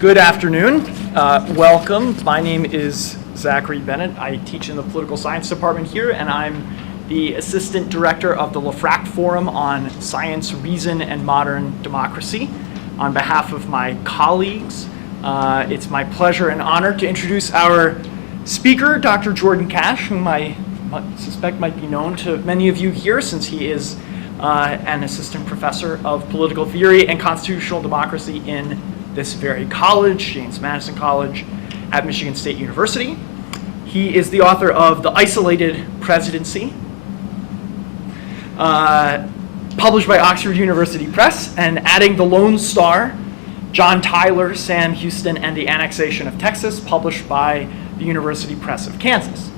Good afternoon. Welcome. My name is Zachary Bennett. I teach in the political science department here, and I'm the assistant director of the LeFrak Forum on Science, Reason, and Modern Democracy. On behalf of my colleagues, it's my pleasure and honor to introduce our speaker, Dr. Jordan Cash, whom I suspect might be known to many of you here since he is an assistant professor of political theory and constitutional democracy in this very college, James Madison College at Michigan State University. He is the author of The Isolated Presidency, published by Oxford University Press, and Adding the Lone Star, John Tyler, Sam Houston, and the Annexation of Texas, published by the University Press of Kansas.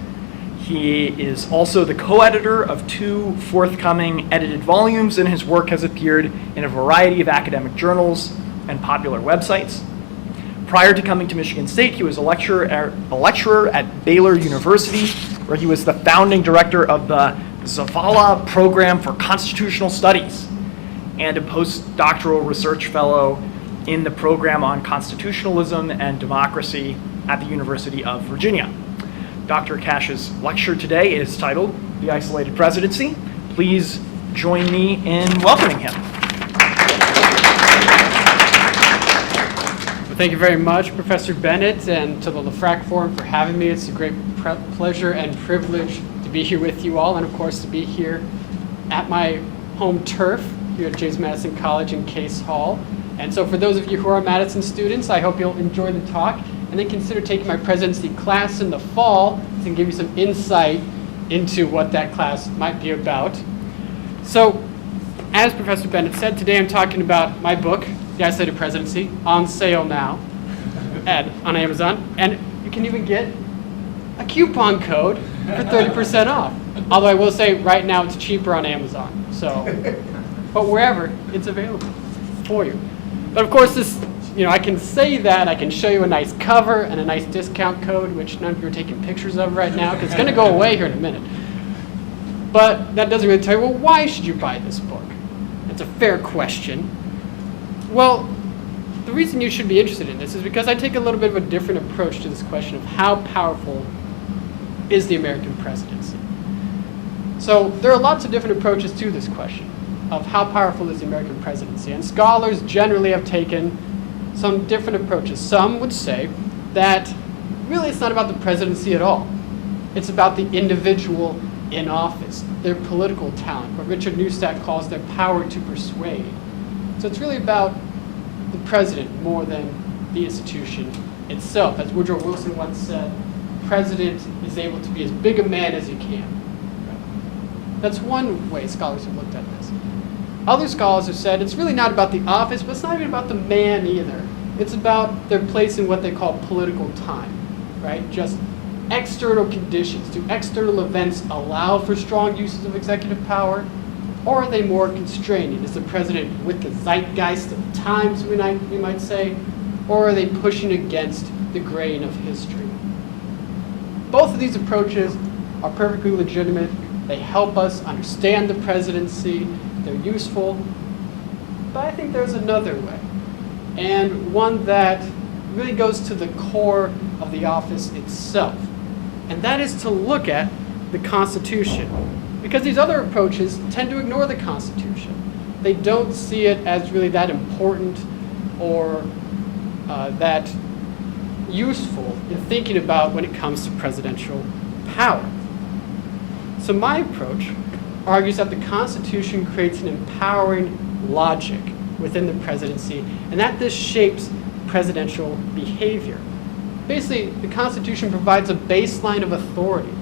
He is also the co-editor of 2 forthcoming edited volumes, and his work has appeared in a variety of academic journals and popular websites. Prior to coming to Michigan State, he was a lecturer at Baylor University, where he was the founding director of the Zavala Program for Constitutional Studies and a postdoctoral research fellow in the program on constitutionalism and democracy at the University of Virginia. Dr. Cash's lecture today is titled The Isolated Presidency. Please join me in welcoming him. Well, thank you very much, Professor Bennett, and to the LeFrak Forum for having me. It's a great pleasure and privilege to be here with you all, and of course to be here at my home turf here at James Madison College in Case Hall. And so for those of you who are Madison students, I hope you'll enjoy the talk and then consider taking my presidency class in the fall to give you some insight into what that class might be about. So, as Professor Bennett said, today I'm talking about my book, The Isolated Presidency, on sale now on Amazon. And you can even get a coupon code for 30% off. Although I will say right now it's cheaper on Amazon. But wherever, it's available for you. But of course, I can say that, I can show you a nice cover and a nice discount code, which none of you are taking pictures of right now, because it's going to go away here in a minute. But that doesn't really tell you, well, why should you buy this book? That's a fair question. Well, the reason you should be interested in this is because I take a little bit of a different approach to this question of how powerful is the American presidency. So there are lots of different approaches to this question of how powerful is the American presidency. And scholars generally have taken some different approaches. Some would say that really it's not about the presidency at all. It's about the individual in office, their political talent, what Richard Neustadt calls their power to persuade. So it's really about the president more than the institution itself. As Woodrow Wilson once said, the president is able to be as big a man as he can. That's one way scholars have looked at this. Other scholars have said it's really not about the office, but it's not even about the man either. It's about their place in what they call political time, right? Just external conditions. Do external events allow for strong uses of executive power? Or are they more constrained? Is the president with the zeitgeist of the times, we might say? Or are they pushing against the grain of history? Both of these approaches are perfectly legitimate. They help us understand the presidency. They're useful. But I think there's another way, and one that really goes to the core of the office itself. And that is to look at the Constitution. Because these other approaches tend to ignore the Constitution. They don't see it as really that important or that useful in thinking about when it comes to presidential power. So my approach argues that the Constitution creates an empowering logic within the presidency, and that this shapes presidential behavior. Basically, the Constitution provides a baseline of authority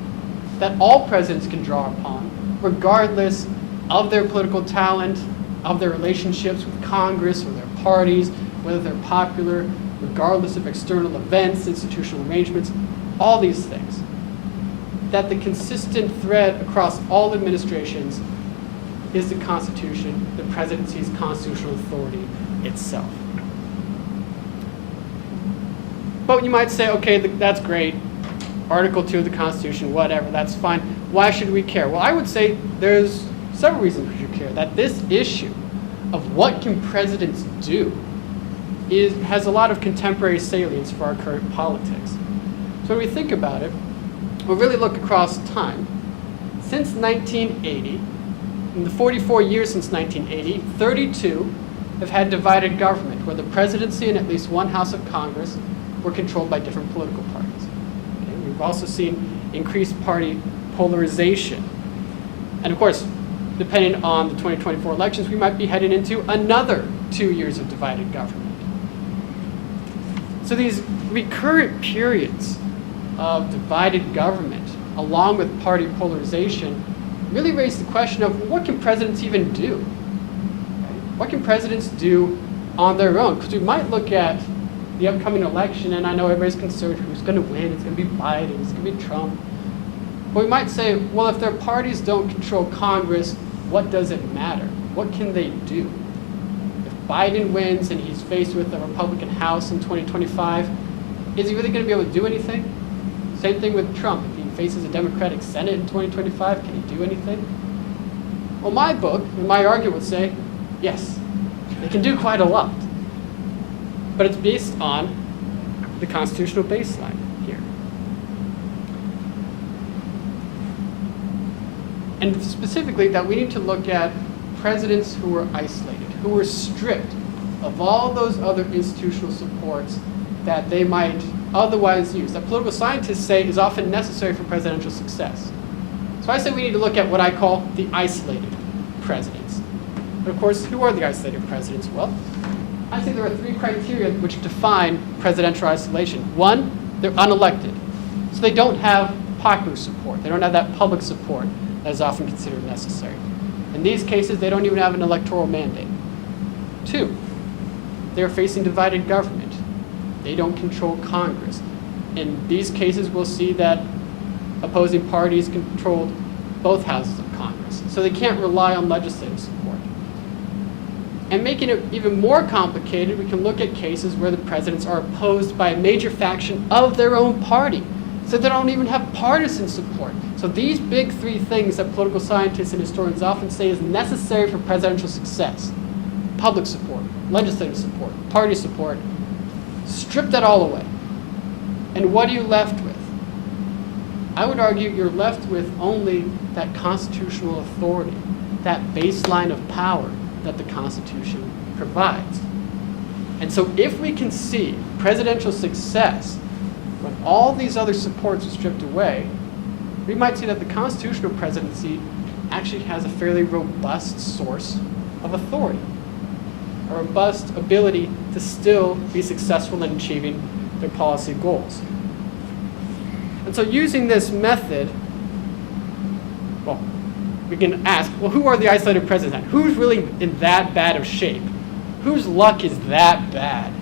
that all presidents can draw upon, regardless of their political talent, of their relationships with Congress or their parties, whether they're popular, regardless of external events, institutional arrangements, all these things. That the consistent thread across all administrations is the Constitution, the presidency's constitutional authority itself. But you might say, okay, that's great. Article 2 of the Constitution, whatever, that's fine. Why should we care? Well, I would say there's several reasons we should care. That this issue of what can presidents do has a lot of contemporary salience for our current politics. So when we think about it, we'll really look across time. Since 1980, in the 44 years since 1980, 32 have had divided government, where the presidency and at least one house of Congress were controlled by different political parties. Okay? We've also seen increased party polarization. And of course, depending on the 2024 elections, we might be heading into another 2 years of divided government. So these recurrent periods of divided government, along with party polarization, really raise the question of what can presidents even do? Right? What can presidents do on their own? Because we might look at the upcoming election, and I know everybody's concerned who's going to win. It's going to be Biden, it's going to be Trump. But we might say, well, if their parties don't control Congress, what does it matter? What can they do? If Biden wins and he's faced with a Republican House in 2025, is he really going to be able to do anything? Same thing with Trump. If he faces a Democratic Senate in 2025, can he do anything? Well, my book and my argument would say, yes, they can do quite a lot. But it's based on the constitutional baseline here. And specifically that we need to look at presidents who were isolated, who were stripped of all those other institutional supports that they might otherwise use, that political scientists say is often necessary for presidential success. So I say we need to look at what I call the isolated presidents. But of course, who are the isolated presidents? Well, I say there are 3 criteria which define presidential isolation. One, they're unelected. So they don't have popular support. They don't have that public support that is often considered necessary. In these cases, they don't even have an electoral mandate. 2, they're facing divided government. They don't control Congress. In these cases, we'll see that opposing parties controlled both houses of Congress. So they can't rely on legislative support. And making it even more complicated, we can look at cases where the presidents are opposed by a major faction of their own party. So they don't even have partisan support. So these big 3 things that political scientists and historians often say is necessary for presidential success: public support, legislative support, party support. Strip that all away. And what are you left with? I would argue you're left with only that constitutional authority, that baseline of power that the Constitution provides. And so if we can see presidential success when all these other supports are stripped away, we might see that the constitutional presidency actually has a fairly robust source of authority, a robust ability to still be successful in achieving their policy goals. And so using this method, well, we can ask, well, who are the isolated presidents? Who's really in that bad of shape? Whose luck is that bad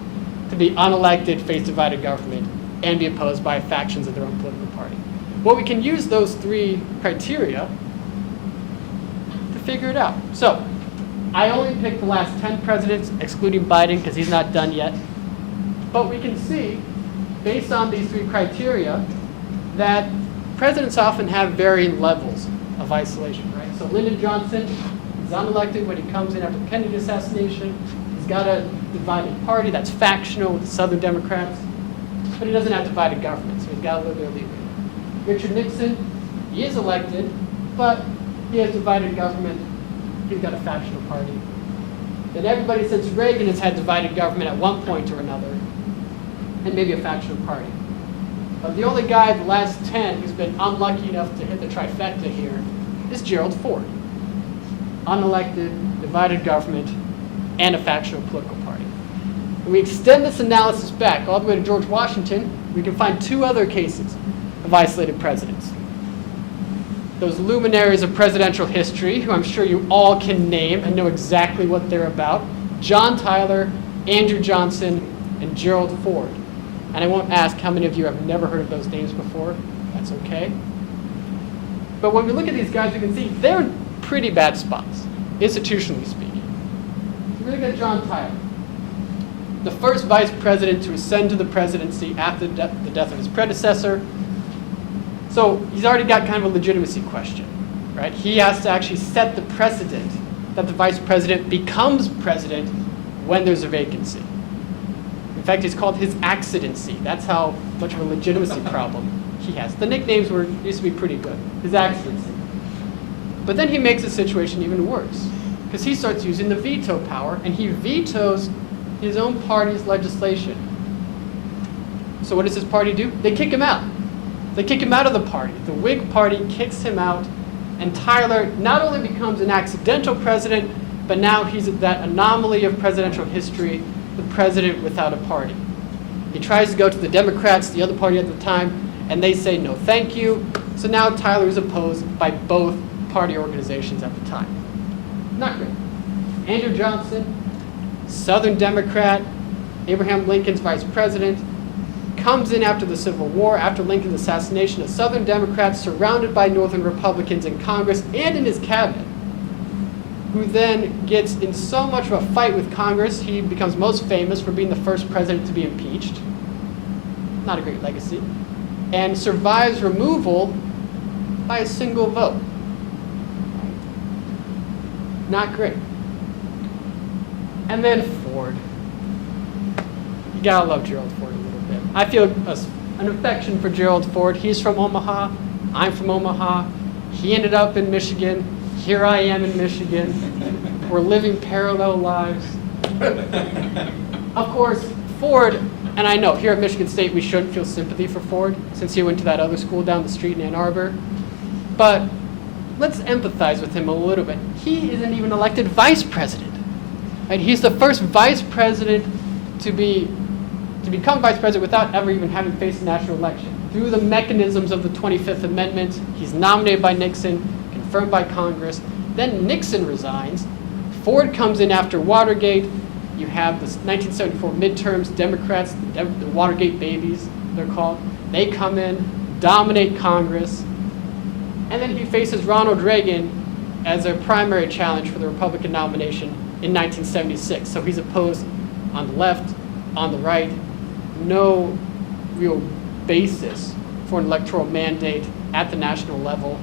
to be unelected, face divided government, and be opposed by factions of their own political party? Well, we can use those 3 criteria to figure it out. So I only picked the last 10 presidents, excluding Biden, because he's not done yet. But we can see, based on these 3 criteria, that presidents often have varying levels of isolation, right? So Lyndon Johnson is unelected when he comes in after the Kennedy assassination. He's got a divided party that's factional with the Southern Democrats, but he doesn't have divided government, so he's got a little bit of leeway. Richard Nixon, he is elected, but he has divided government. He's got a factional party. Then everybody since Reagan has had divided government at one point or another, and maybe a factional party. But the only guy of the last 10 who's been unlucky enough to hit the trifecta here is Gerald Ford. Unelected, divided government, and a factional political party. When we extend this analysis back all the way to George Washington, we can find 2 other cases of isolated presidents. Those luminaries of presidential history, who I'm sure you all can name and know exactly what they're about: John Tyler, Andrew Johnson, and Gerald Ford. And I won't ask how many of you have never heard of those names before. That's okay. But when we look at these guys, we can see they're in pretty bad spots, institutionally speaking. We're going to get John Tyler, the first vice president to ascend to the presidency after the death of his predecessor. So he's already got kind of a legitimacy question, right? He has to actually set the precedent that the vice president becomes president when there's a vacancy. fact, he's called his accidency. That's how much of a legitimacy problem he has. The nicknames used to be pretty good. His accidency. But then he makes the situation even worse, because he starts using the veto power, and he vetoes his own party's legislation. So what does his party do? They kick him out. They kick him out of the party. The Whig Party kicks him out, and Tyler not only becomes an accidental president, but now he's that anomaly of presidential history, the president without a party. He tries to go to the Democrats, the other party at the time, and they say no thank you. So now Tyler is opposed by both party organizations at the time. Not great. Andrew Johnson, Southern Democrat, Abraham Lincoln's vice president, comes in after the Civil War, after Lincoln's assassination, a Southern Democrat surrounded by Northern Republicans in Congress and in his cabinet, who then gets in so much of a fight with Congress, he becomes most famous for being the first president to be impeached. Not a great legacy. And survives removal by a single vote. Not great. And then Ford. You gotta love Gerald Ford a little bit. I feel an affection for Gerald Ford. He's from Omaha. I'm from Omaha. He ended up in Michigan. Here I am in Michigan. We're living parallel lives. Of course, Ford, and I know here at Michigan State we shouldn't feel sympathy for Ford since he went to that other school down the street in Ann Arbor. But let's empathize with him a little bit. He isn't even elected vice president. Right? He's the first vice president to become vice president without ever even having faced a national election. Through the mechanisms of the 25th Amendment, he's nominated by Nixon, confirmed by Congress. Then Nixon resigns. Ford comes in after Watergate. You have the 1974 midterms, Democrats, the Watergate babies, they're called. They come in, dominate Congress. And then he faces Ronald Reagan as a primary challenge for the Republican nomination in 1976. So he's opposed on the left, on the right, no real basis for an electoral mandate at the national level.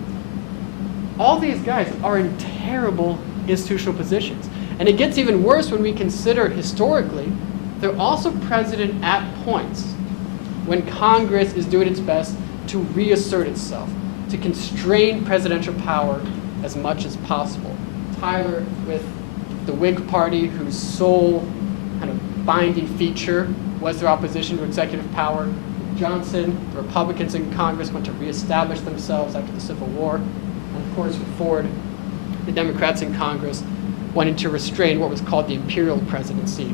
All these guys are in terrible institutional positions. And it gets even worse when we consider historically, they're also president at points when Congress is doing its best to reassert itself, to constrain presidential power as much as possible. Tyler with the Whig Party, whose sole kind of binding feature was their opposition to executive power. Johnson, the Republicans in Congress went to reestablish themselves after the Civil War. And of course, with Ford, the Democrats in Congress wanted to restrain what was called the imperial presidency.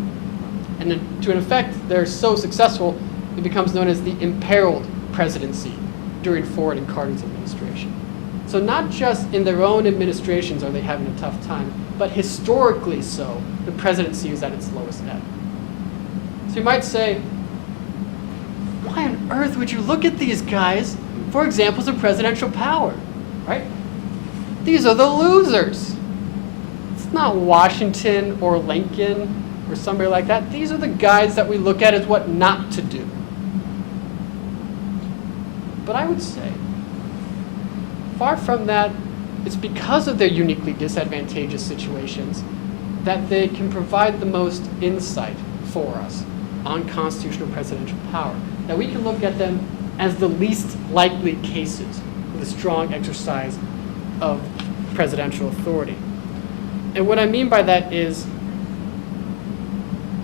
And then, to an effect, they're so successful, it becomes known as the imperiled presidency during Ford and Carter's administration. So not just in their own administrations are they having a tough time, but historically so, the presidency is at its lowest ebb. So you might say, why on earth would you look at these guys for examples of presidential power, right? These are the losers. It's not Washington or Lincoln or somebody like that. These are the guys that we look at as what not to do. But I would say, far from that, it's because of their uniquely disadvantageous situations that they can provide the most insight for us on constitutional presidential power. That we can look at them as the least likely cases with a strong exercise of presidential authority. And what I mean by that is,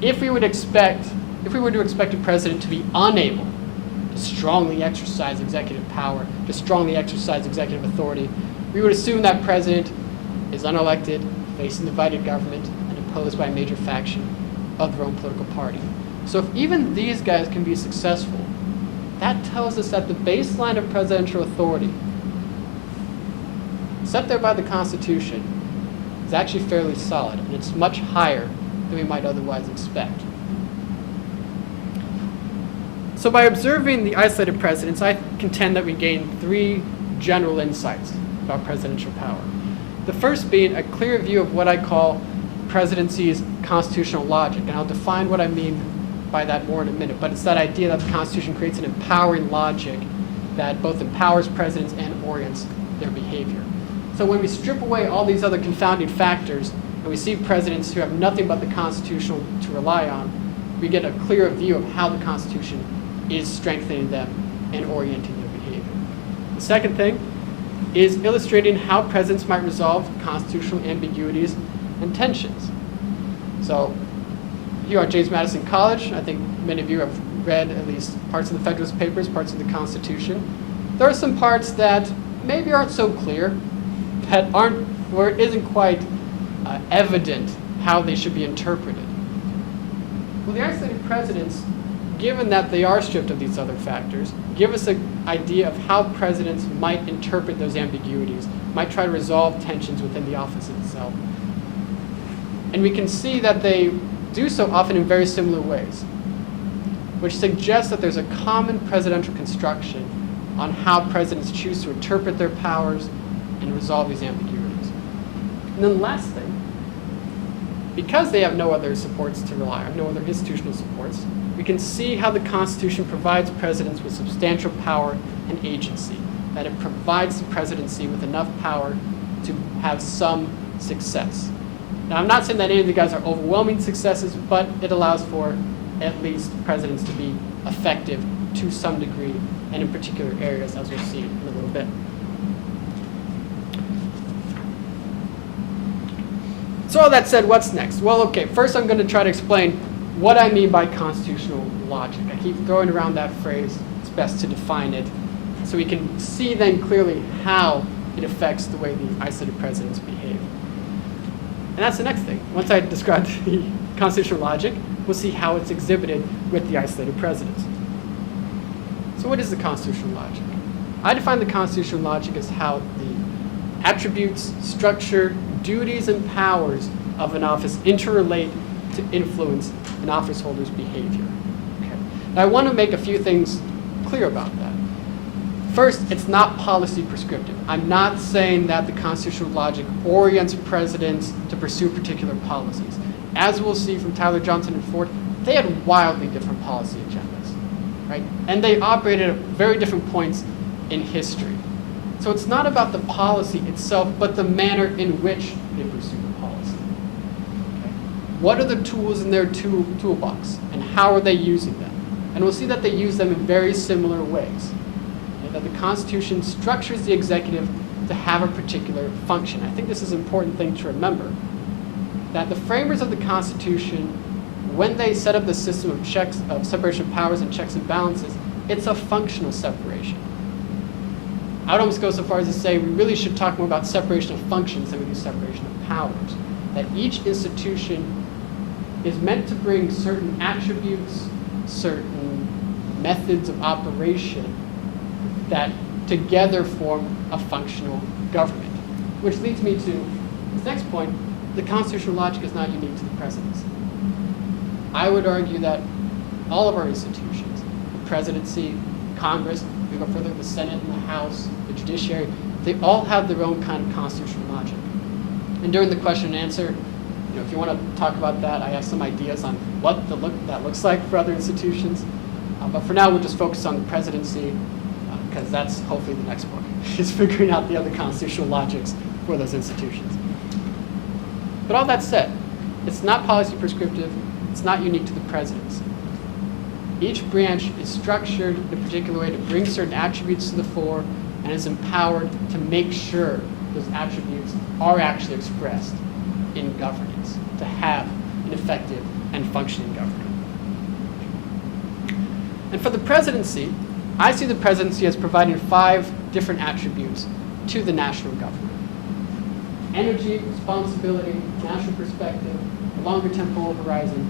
if we were to expect a president to be unable to strongly exercise executive power, to strongly exercise executive authority, we would assume that president is unelected, facing divided government, and opposed by a major faction of their own political party. So if even these guys can be successful, that tells us that the baseline of presidential authority, set there by the Constitution, is actually fairly solid, and it's much higher than we might otherwise expect. So by observing the isolated presidents, I contend that we gain three general insights about presidential power. The first being a clear view of what I call presidency's constitutional logic, and I'll define what I mean by that more in a minute, but it's that idea that the Constitution creates an empowering logic that both empowers presidents and orients their behavior. So when we strip away all these other confounding factors, and we see presidents who have nothing but the Constitution to rely on, we get a clearer view of how the Constitution is strengthening them and orienting their behavior. The second thing is illustrating how presidents might resolve constitutional ambiguities and tensions. So here at James Madison College, I think many of you have read at least parts of the Federalist Papers, parts of the Constitution. There are some parts that maybe aren't so clear, that aren't, where it isn't quite evident how they should be interpreted. Well, the isolated presidents, given that they are stripped of these other factors, give us an idea of how presidents might interpret those ambiguities, might try to resolve tensions within the office itself. And we can see that they do so often in very similar ways, which suggests that there's a common presidential construction on how presidents choose to interpret their powers and resolve these ambiguities. And then the last thing, because they have no other supports to rely on, no other institutional supports, we can see how the Constitution provides presidents with substantial power and agency, that it provides the presidency with enough power to have some success. Now, I'm not saying that any of the guys are overwhelming successes, but it allows for at least presidents to be effective to some degree and in particular areas, as we'll see in a little bit. So all that said, what's next? Well, okay, first I'm going to try to explain what I mean by constitutional logic. I keep throwing around that phrase. It's best to define it so we can see then clearly how it affects the way the isolated presidents behave. And that's the next thing. Once I describe the constitutional logic, we'll see how it's exhibited with the isolated presidents. So what is the constitutional logic? I define the constitutional logic as how the attributes, structure, duties, and powers of an office interrelate to influence an office holder's behavior. Okay. Now I want to make a few things clear about that. First, it's not policy prescriptive. I'm not saying that the constitutional logic orients presidents to pursue particular policies. As we'll see from Tyler, Johnson, and Ford, they had wildly different policy agendas, right? And they operated at very different points in history. So it's not about the policy itself, but the manner in which they pursue the policy. Okay? What are the tools in their toolbox, and how are they using them? And we'll see that they use them in very similar ways. That the Constitution structures the executive to have a particular function. I think this is an important thing to remember, that the framers of the Constitution, when they set up the system of checks, of separation of powers and checks and balances, it's a functional separation. I would almost go so far as to say we really should talk more about separation of functions than we do separation of powers. That each institution is meant to bring certain attributes, certain methods of operation that together form a functional government. Which leads me to this next point: the constitutional logic is not unique to the presidency. I would argue that all of our institutions, the presidency, Congress, we go further, the Senate and the House, the judiciary, they all have their own kind of constitutional logic. And during the question and answer, if you want to talk about that, I have some ideas on what that looks like for other institutions. But for now, we'll just focus on the presidency, because that's hopefully the next book, is figuring out the other constitutional logics for those institutions. But all that said, it's not policy prescriptive, it's not unique to the presidency. Each branch is structured in a particular way to bring certain attributes to the fore and is empowered to make sure those attributes are actually expressed in governance, to have an effective and functioning government. And for the presidency, I see the presidency as providing 5 different attributes to the national government: energy, responsibility, national perspective, longer temporal horizon,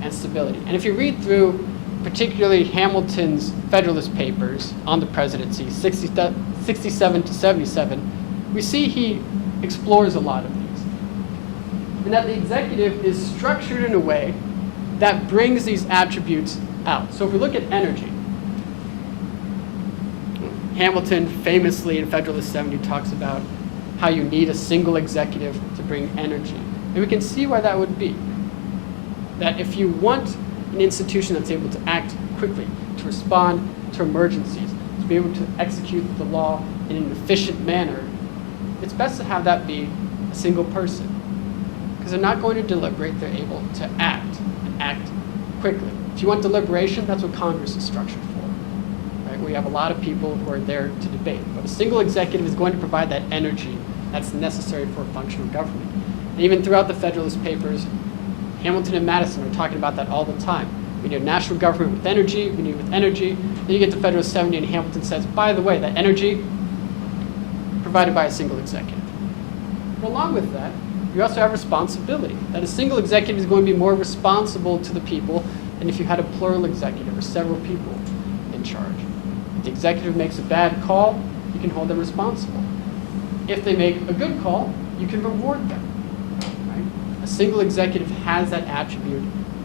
and stability. And if you read through particularly Hamilton's Federalist Papers on the presidency, 67 to 77, we see he explores a lot of these. And that the executive is structured in a way that brings these attributes out. So if we look at energy, Hamilton famously in Federalist 70 talks about how you need a single executive to bring energy. And we can see why that would be. That if you want an institution that's able to act quickly, to respond to emergencies, to be able to execute the law in an efficient manner, it's best to have that be a single person. Because they're not going to deliberate, they're able to act, and act quickly. If you want deliberation, that's what Congress is structured for. Right? We have a lot of people who are there to debate. But a single executive is going to provide that energy that's necessary for a functional government. And even throughout the Federalist Papers, Hamilton and Madison are talking about that all the time. We need a national government with energy, we need with energy. Then you get to Federalist 70 and Hamilton says, by the way, that energy provided by a single executive. But along with that, you also have responsibility. That a single executive is going to be more responsible to the people than if you had a plural executive or several people in charge. If the executive makes a bad call, you can hold them responsible. If they make a good call, you can reward them. Right? A single executive has that attribute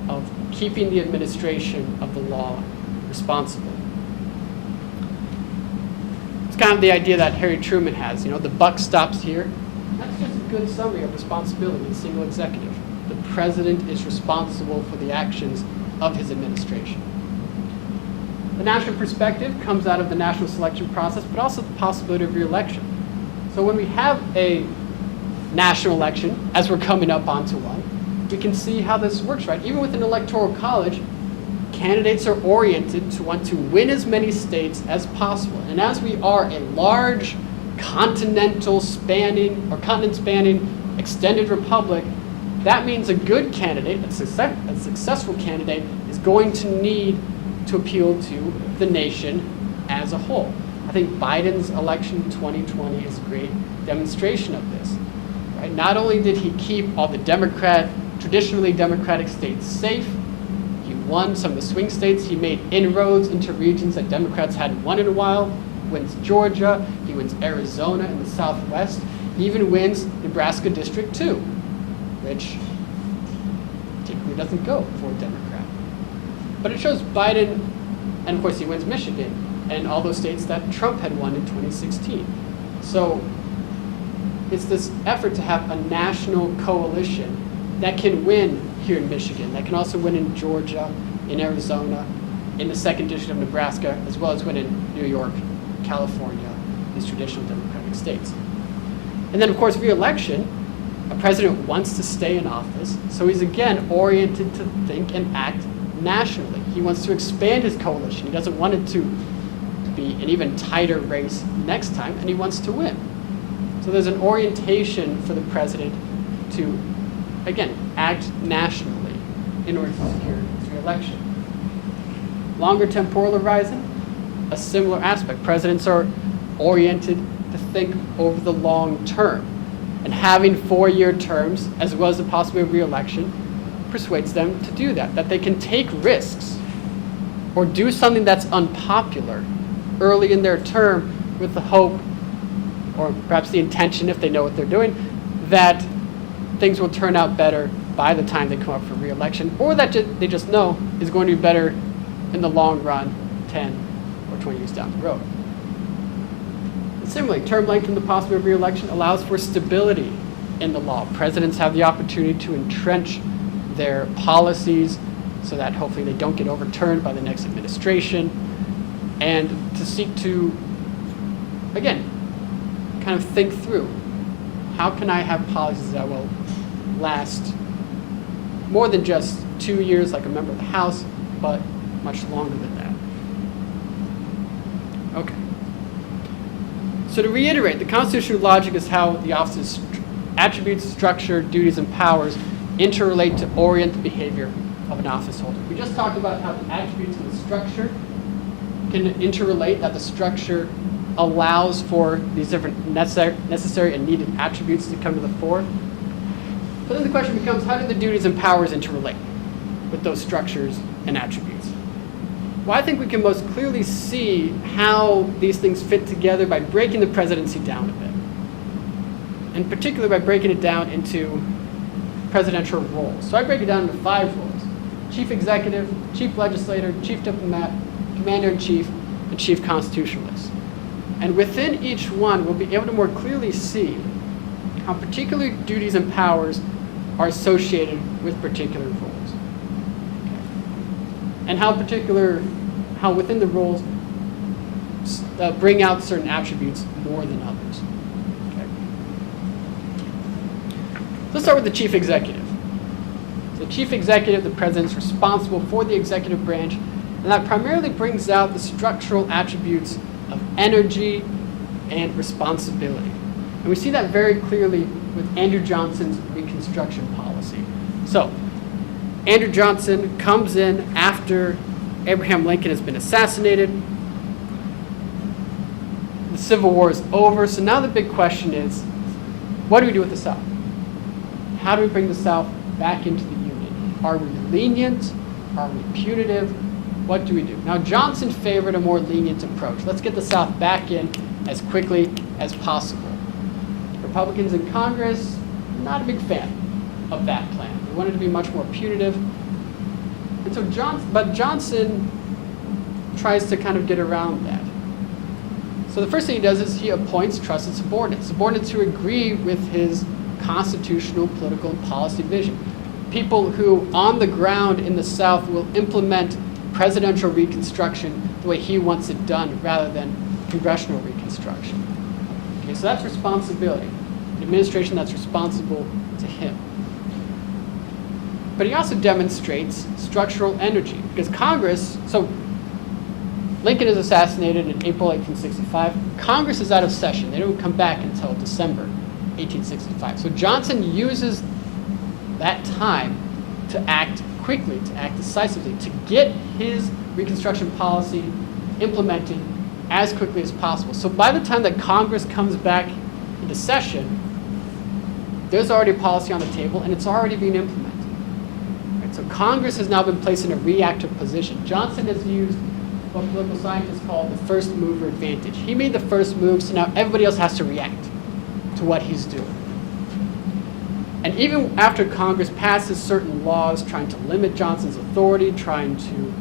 of keeping the administration of the law responsible. It's kind of the idea that Harry Truman has, the buck stops here. That's just a good summary of responsibility in a single executive. The president is responsible for the actions of his administration. The national perspective comes out of the national selection process, but also the possibility of re-election. So when we have a national election, as we're coming up onto one, we can see how this works, right? Even with an electoral college, candidates are oriented to want to win as many states as possible. And as we are a large continent spanning extended republic, that means a good candidate, a successful candidate, is going to need to appeal to the nation as a whole. I think Biden's election in 2020 is a great demonstration of this. Right? Not only did he keep all the traditionally Democratic states safe, he won some of the swing states, he made inroads into regions that Democrats hadn't won in a while. He wins Georgia, he wins Arizona in the Southwest, he even wins Nebraska District 2, which typically doesn't go for a Democrat. But it shows Biden, and of course he wins Michigan, and all those states that Trump had won in 2016. So it's this effort to have a national coalition that can win here in Michigan, that can also win in Georgia, in Arizona, in the 2nd District of Nebraska, as well as win in New York, California, these traditional Democratic states. And then, of course, re-election, a president wants to stay in office, so he's again oriented to think and act nationally. He wants to expand his coalition. He doesn't want it to be an even tighter race next time, and he wants to win. So there's an orientation for the president to, again, act nationally in order to secure his re-election. Longer temporal horizon, a similar aspect. Presidents are oriented to think over the long term. And having 4-year terms, as well as the possibility of re-election, persuades them to do that they can take risks or do something that's unpopular early in their term with the hope, or perhaps the intention, if they know what they're doing, that things will turn out better by the time they come up for re-election, or that they just know is going to be better in the long run, 10 or 20 years down the road. And similarly, term length in the possibility of re-election allows for stability in the law. Presidents have the opportunity to entrench their policies so that hopefully they don't get overturned by the next administration, and to seek to, again, kind of think through, how can I have policies that will last more than just 2 years like a member of the House, but much longer than that. Okay. So to reiterate, the constitutional logic is how the office's attributes, structure, duties, and powers interrelate to orient the behavior of an office holder. We just talked about how the attributes and the structure can interrelate, that the structure allows for these different necessary and needed attributes to come to the fore. So then the question becomes, how do the duties and powers interrelate with those structures and attributes? Well, I think we can most clearly see how these things fit together by breaking the presidency down a bit. And particularly by breaking it down into presidential roles. So I break it down into 5 roles: chief executive, chief legislator, chief diplomat, commander-in-chief, and chief constitutionalist. And within each one, we'll be able to more clearly see how particular duties and powers are associated with particular roles. Okay. And how within the roles bring out certain attributes more than others. Okay. Let's start with the chief executive. The chief executive, the president, is responsible for the executive branch, and that primarily brings out the structural attributes of energy and responsibility. And we see that very clearly with Andrew Johnson's Reconstruction policy. So, Andrew Johnson comes in after Abraham Lincoln has been assassinated. The Civil War is over, so now the big question is, what do we do with the South? How do we bring the South back into the Union? Are we lenient? Are we punitive? What do we do? Now, Johnson favored a more lenient approach. Let's get the South back in as quickly as possible. Republicans in Congress, not a big fan of that plan. They wanted to be much more punitive. And so Johnson tries to kind of get around that. So the first thing he does is he appoints trusted subordinates who agree with his constitutional, political, and policy vision. People who, on the ground in the South, will implement presidential reconstruction the way he wants it done rather than congressional reconstruction. Okay, so that's responsibility. An administration that's responsible to him. But he also demonstrates structural energy because Congress, so Lincoln is assassinated in April 1865. Congress is out of session. They don't come back until December 1865. So Johnson uses that time to act quickly, to act decisively, to get his Reconstruction policy implemented as quickly as possible. So by the time that Congress comes back into session, there's already a policy on the table and it's already being implemented. Right? So Congress has now been placed in a reactive position. Johnson has used what political scientists call the first mover advantage. He made the first move, so now everybody else has to react to what he's doing. And even after Congress passes certain laws trying to limit Johnson's authority, trying to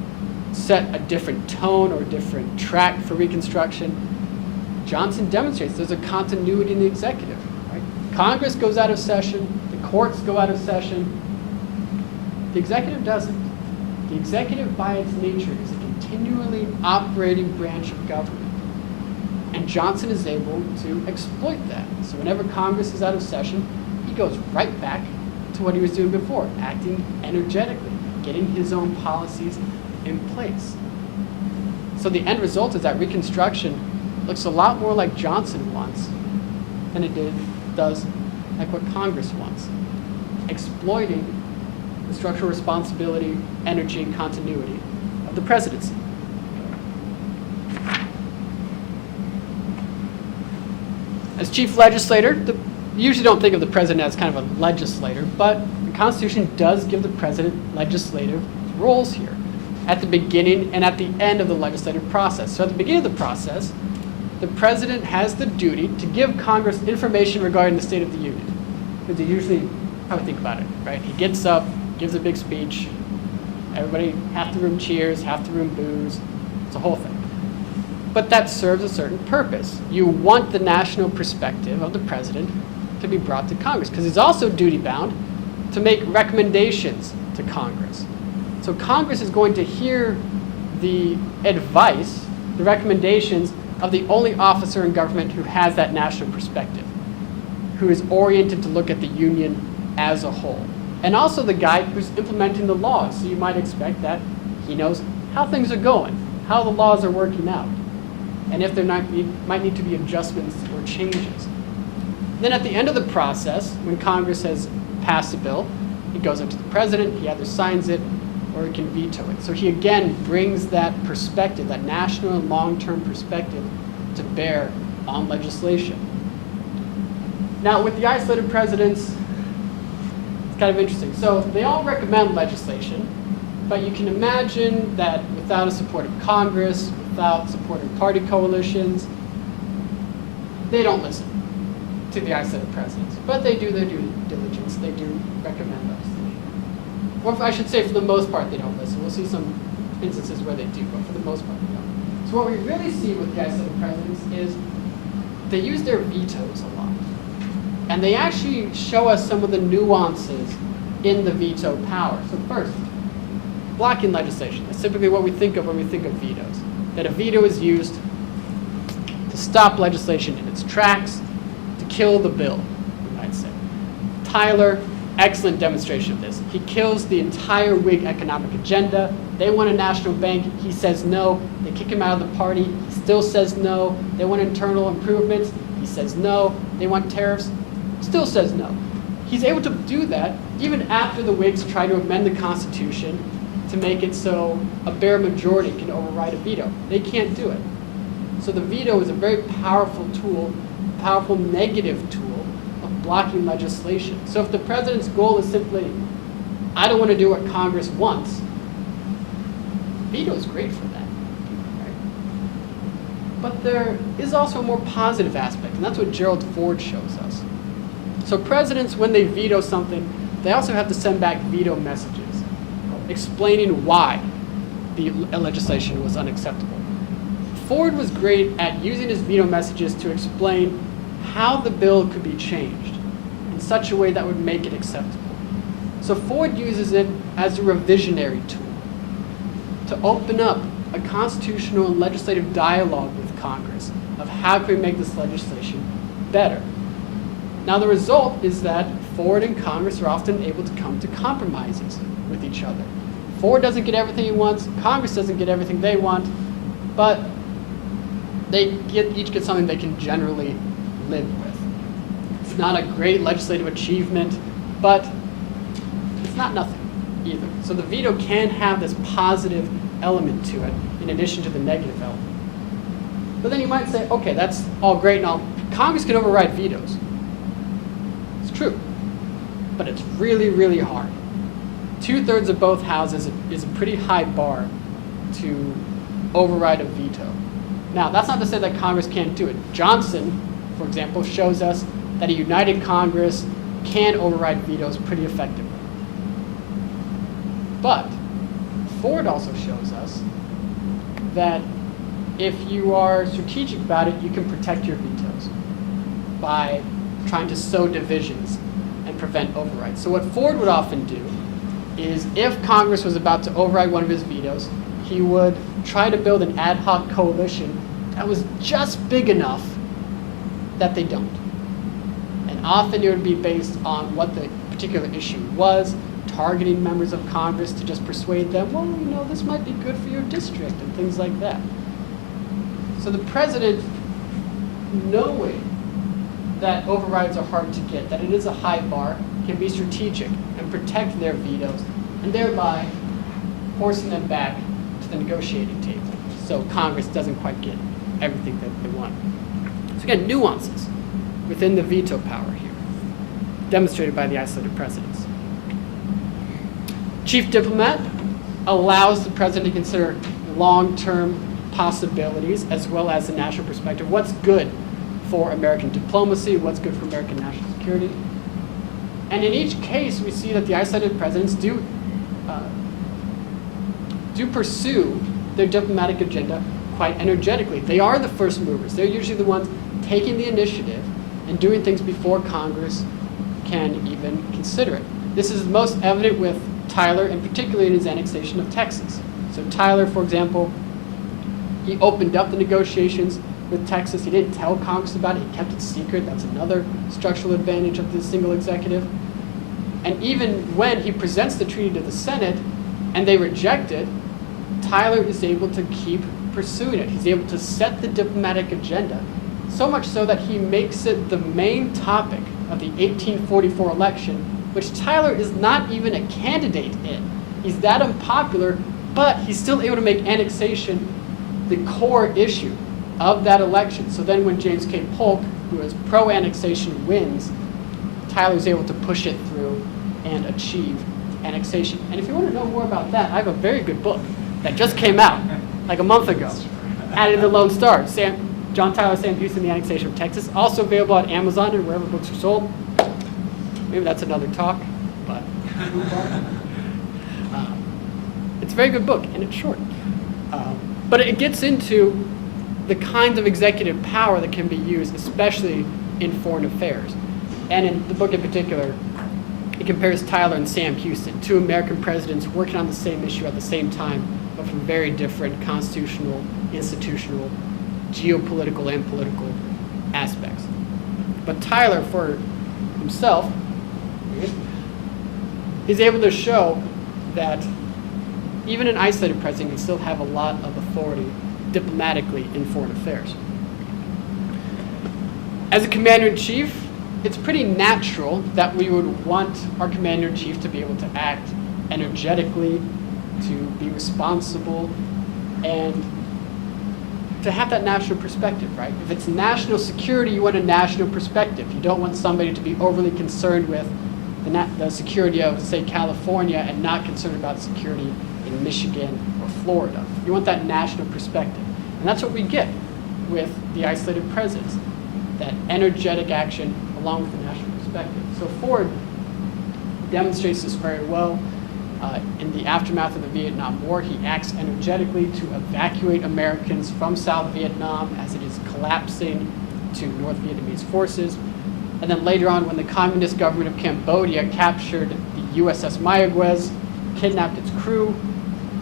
set a different tone or a different track for Reconstruction, Johnson demonstrates there's a continuity in the executive. Right? Congress goes out of session, the courts go out of session, the executive doesn't. The executive, by its nature, is a continually operating branch of government. And Johnson is able to exploit that. So whenever Congress is out of session, he goes right back to what he was doing before, acting energetically, getting his own policies in place. So the end result is that Reconstruction looks a lot more like Johnson wants than it does like what Congress wants, exploiting the structural responsibility, energy, and continuity of the presidency. As chief legislator, you usually don't think of the president as kind of a legislator, but the Constitution does give the president legislative roles here at the beginning and at the end of the legislative process. So at the beginning of the process, the president has the duty to give Congress information regarding the state of the union. Because you usually probably think about it, right? He gets up, gives a big speech, everybody, half the room cheers, half the room boos, it's a whole thing. But that serves a certain purpose. You want the national perspective of the president to be brought to Congress, because he's also duty-bound to make recommendations to Congress. So Congress is going to hear the advice, the recommendations of the only officer in government who has that national perspective, who is oriented to look at the union as a whole. And also the guy who's implementing the laws. So you might expect that he knows how things are going, how the laws are working out, and if there might need to be adjustments or changes. Then at the end of the process, when Congress has passed a bill, it goes up to the president, he either signs it or he can veto it. So he again brings that perspective, that national and long-term perspective, to bear on legislation. Now with the isolated presidents, it's kind of interesting. So they all recommend legislation, but you can imagine that without a support of Congress, without support of party coalitions, they don't listen to the isolated presidents. But they do their due diligence. They do recommend legislation. Or I should say, for the most part, they don't listen. We'll see some instances where they do, but for the most part, they don't. So what we really see with the isolated presidents is they use their vetoes a lot. And they actually show us some of the nuances in the veto power. So first, blocking legislation. That's typically what we think of when we think of vetoes. That a veto is used to stop legislation in its tracks, to kill the bill, you might say. Tyler, excellent demonstration of this. He kills the entire Whig economic agenda. They want a national bank. He says no. They kick him out of the party. He still says no. They want internal improvements. He says no. They want tariffs. Still says no. He's able to do that even after the Whigs try to amend the Constitution to make it so a bare majority can override a veto. They can't do it. So the veto is a very powerful tool, powerful negative tool of blocking legislation. So if the president's goal is simply, I don't want to do what Congress wants, veto is great for that. Right? But there is also a more positive aspect, and that's what Gerald Ford shows us. So presidents, when they veto something, they also have to send back veto messages explaining why the legislation was unacceptable. Ford was great at using his veto messages to explain how the bill could be changed in such a way that would make it acceptable. So Ford uses it as a revisionary tool to open up a constitutional and legislative dialogue with Congress of how can we make this legislation better. Now the result is that Ford and Congress are often able to come to compromises with each other. Ford doesn't get everything he wants, Congress doesn't get everything they want, but they each get something they can generally live with. It's not a great legislative achievement, but it's not nothing either. So the veto can have this positive element to it in addition to the negative element. But then you might say, okay, that's all great and all. Congress can override vetoes. It's true, but it's really, really hard. 2/3 of both houses is a pretty high bar to override a veto. Now, that's not to say that Congress can't do it. Johnson, for example, shows us that a united Congress can override vetoes pretty effectively. But Ford also shows us that if you are strategic about it, you can protect your vetoes by trying to sow divisions and prevent overrides. So what Ford would often do is if Congress was about to override one of his vetoes, he would try to build an ad hoc coalition that was just big enough that they don't. And often it would be based on what the particular issue was, targeting members of Congress to just persuade them, well, you know, this might be good for your district and things like that. So the president, knowing that overrides are hard to get, that it is a high bar, can be strategic and protect their vetoes, and thereby forcing them back to the negotiating table. So Congress doesn't quite get everything that they want. So again, nuances within the veto power here, demonstrated by the isolated presidents. Chief diplomat allows the president to consider long-term possibilities as well as the national perspective. What's good for American diplomacy, what's good for American national security. And in each case, we see that the isolated presidents do pursue their diplomatic agenda quite energetically. They are the first movers. They're usually the ones taking the initiative and doing things before Congress can even consider it. This is most evident with Tyler, and particularly in his annexation of Texas. So Tyler, for example, he opened up the negotiations with Texas. He didn't tell Congress about it. He kept it secret. That's another structural advantage of the single executive. And even when he presents the treaty to the Senate and they reject it, Tyler is able to keep pursuing it. He's able to set the diplomatic agenda, so much so that he makes it the main topic of the 1844 election, which Tyler is not even a candidate in. He's that unpopular, but he's still able to make annexation the core issue of that election. So then when James K. Polk, who is pro-annexation, wins, Tyler's able to push it through and achieve annexation. And if you want to know more about that, I have a very good book that just came out like a month ago, Added the Lone Star, John Tyler, Sam Houston, the Annexation of Texas, also available on Amazon and wherever books are sold. Maybe that's another talk, but it's a very good book, and it's short. But it gets into the kinds of executive power that can be used, especially in foreign affairs. And in the book in particular, it compares Tyler and Sam Houston, two American presidents working on the same issue at the same time, but from very different constitutional, institutional, geopolitical, and political aspects. But Tyler, for himself, he's able to show that even an isolated president can still have a lot of authority diplomatically in foreign affairs. As a commander-in-chief, it's pretty natural that we would want our commander-in-chief to be able to act energetically, to be responsible, and to have that national perspective, right? If it's national security, you want a national perspective. You don't want somebody to be overly concerned with the security of, say, California and not concerned about security in Michigan or Florida. You want that national perspective. And that's what we get with the isolated presidents, that energetic action along with the national perspective. So Ford demonstrates this very well. In the aftermath of the Vietnam War, he acts energetically to evacuate Americans from South Vietnam as it is collapsing to North Vietnamese forces. And then later on, when the Communist government of Cambodia captured the USS Mayaguez, kidnapped its crew,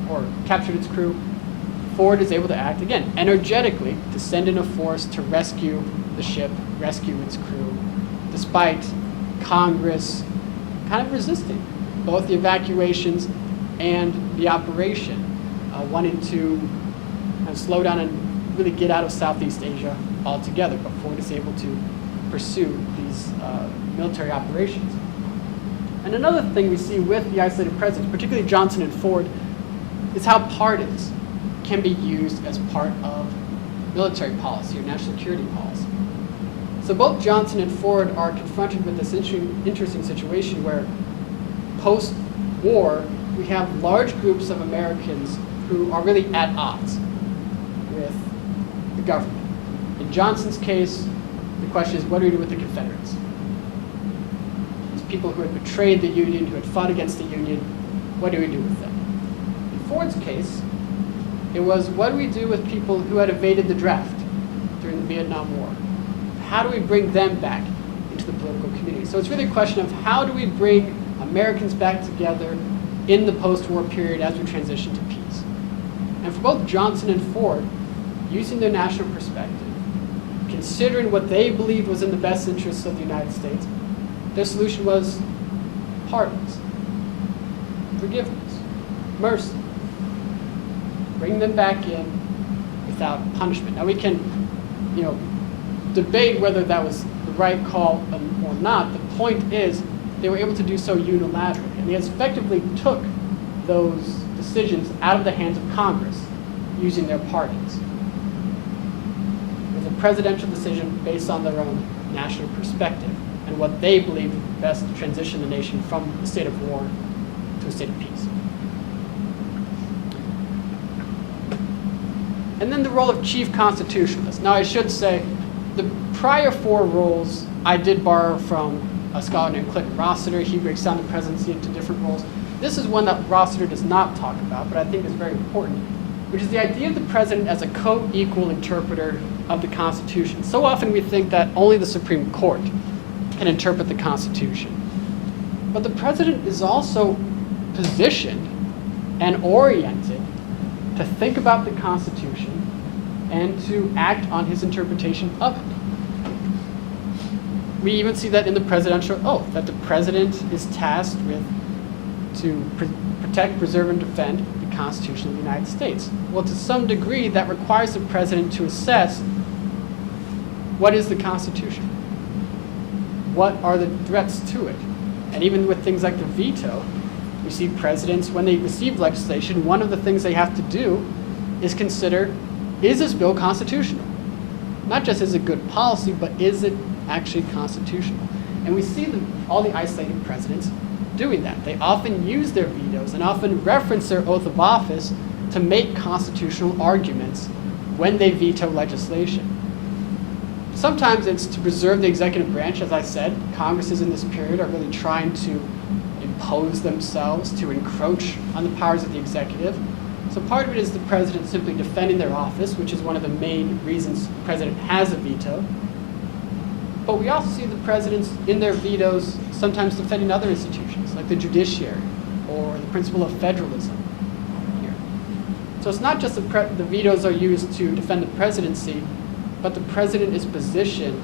or captured its crew, Ford is able to act, again, energetically to send in a force to rescue the ship, rescue its crew, despite Congress kind of resisting both the evacuations and the operation, wanting to kind of slow down and really get out of Southeast Asia altogether. But Ford is able to pursue these military operations. And another thing we see with the isolated presidents, particularly Johnson and Ford, is how pardons can be used as part of military policy or national security policy. So both Johnson and Ford are confronted with this interesting situation where post-war, we have large groups of Americans who are really at odds with the government. In Johnson's case, the question is, what do we do with the Confederates? These people who had betrayed the Union, who had fought against the Union, what do we do with them? In Ford's case, it was, what do we do with people who had evaded the draft during the Vietnam War? How do we bring them back into the political community? So it's really a question of how do we bring Americans back together in the post-war period as we transition to peace. And for both Johnson and Ford, using their national perspective, considering what they believed was in the best interests of the United States, their solution was pardons, forgiveness, mercy. Bring them back in without punishment. Now we can, debate whether that was the right call or not. The point is, they were able to do so unilaterally, and they effectively took those decisions out of the hands of Congress using their pardons. It was a presidential decision based on their own national perspective and what they believed would best transition the nation from a state of war to a state of peace. And then the role of chief constitutionalist. Now I should say, the prior four roles I did borrow from a scholar named Clinton Rossiter. He breaks down the presidency into different roles. This is one that Rossiter does not talk about, but I think is very important, which is the idea of the president as a co-equal interpreter of the Constitution. So often we think that only the Supreme Court can interpret the Constitution. But the president is also positioned and oriented to think about the Constitution and to act on his interpretation of it. We even see that in the presidential oath, that the president is tasked with to protect, preserve, and defend the Constitution of the United States. Well, to some degree, that requires the president to assess what is the Constitution? What are the threats to it? And even with things like the veto, we see presidents, when they receive legislation, one of the things they have to do is consider, is this bill constitutional? Not just is it good policy, but is it actually constitutional? And we see all the isolated presidents doing that. They often use their vetoes and often reference their oath of office to make constitutional arguments when they veto legislation. Sometimes it's to preserve the executive branch. As I said, Congresses in this period are really trying to impose themselves, to encroach on the powers of the executive. So part of it is the president simply defending their office, which is one of the main reasons the president has a veto. But we also see the presidents in their vetoes sometimes defending other institutions, like the judiciary or the principle of federalism here. So it's not just the vetoes are used to defend the presidency, but the president is positioned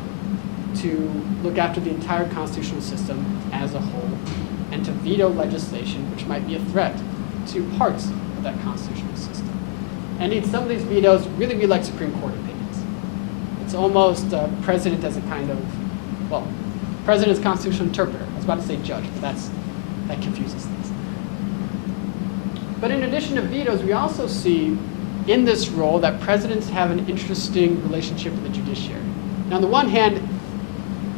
to look after the entire constitutional system as a whole and to veto legislation which might be a threat to parts of that constitutional system. And indeed, some of these vetoes really read like Supreme Court opinions. It's almost president as a kind of, well, president as constitutional interpreter. I was about to say judge, but that confuses things. But in addition to vetoes, we also see in this role that presidents have an interesting relationship with the judiciary. Now, on the one hand,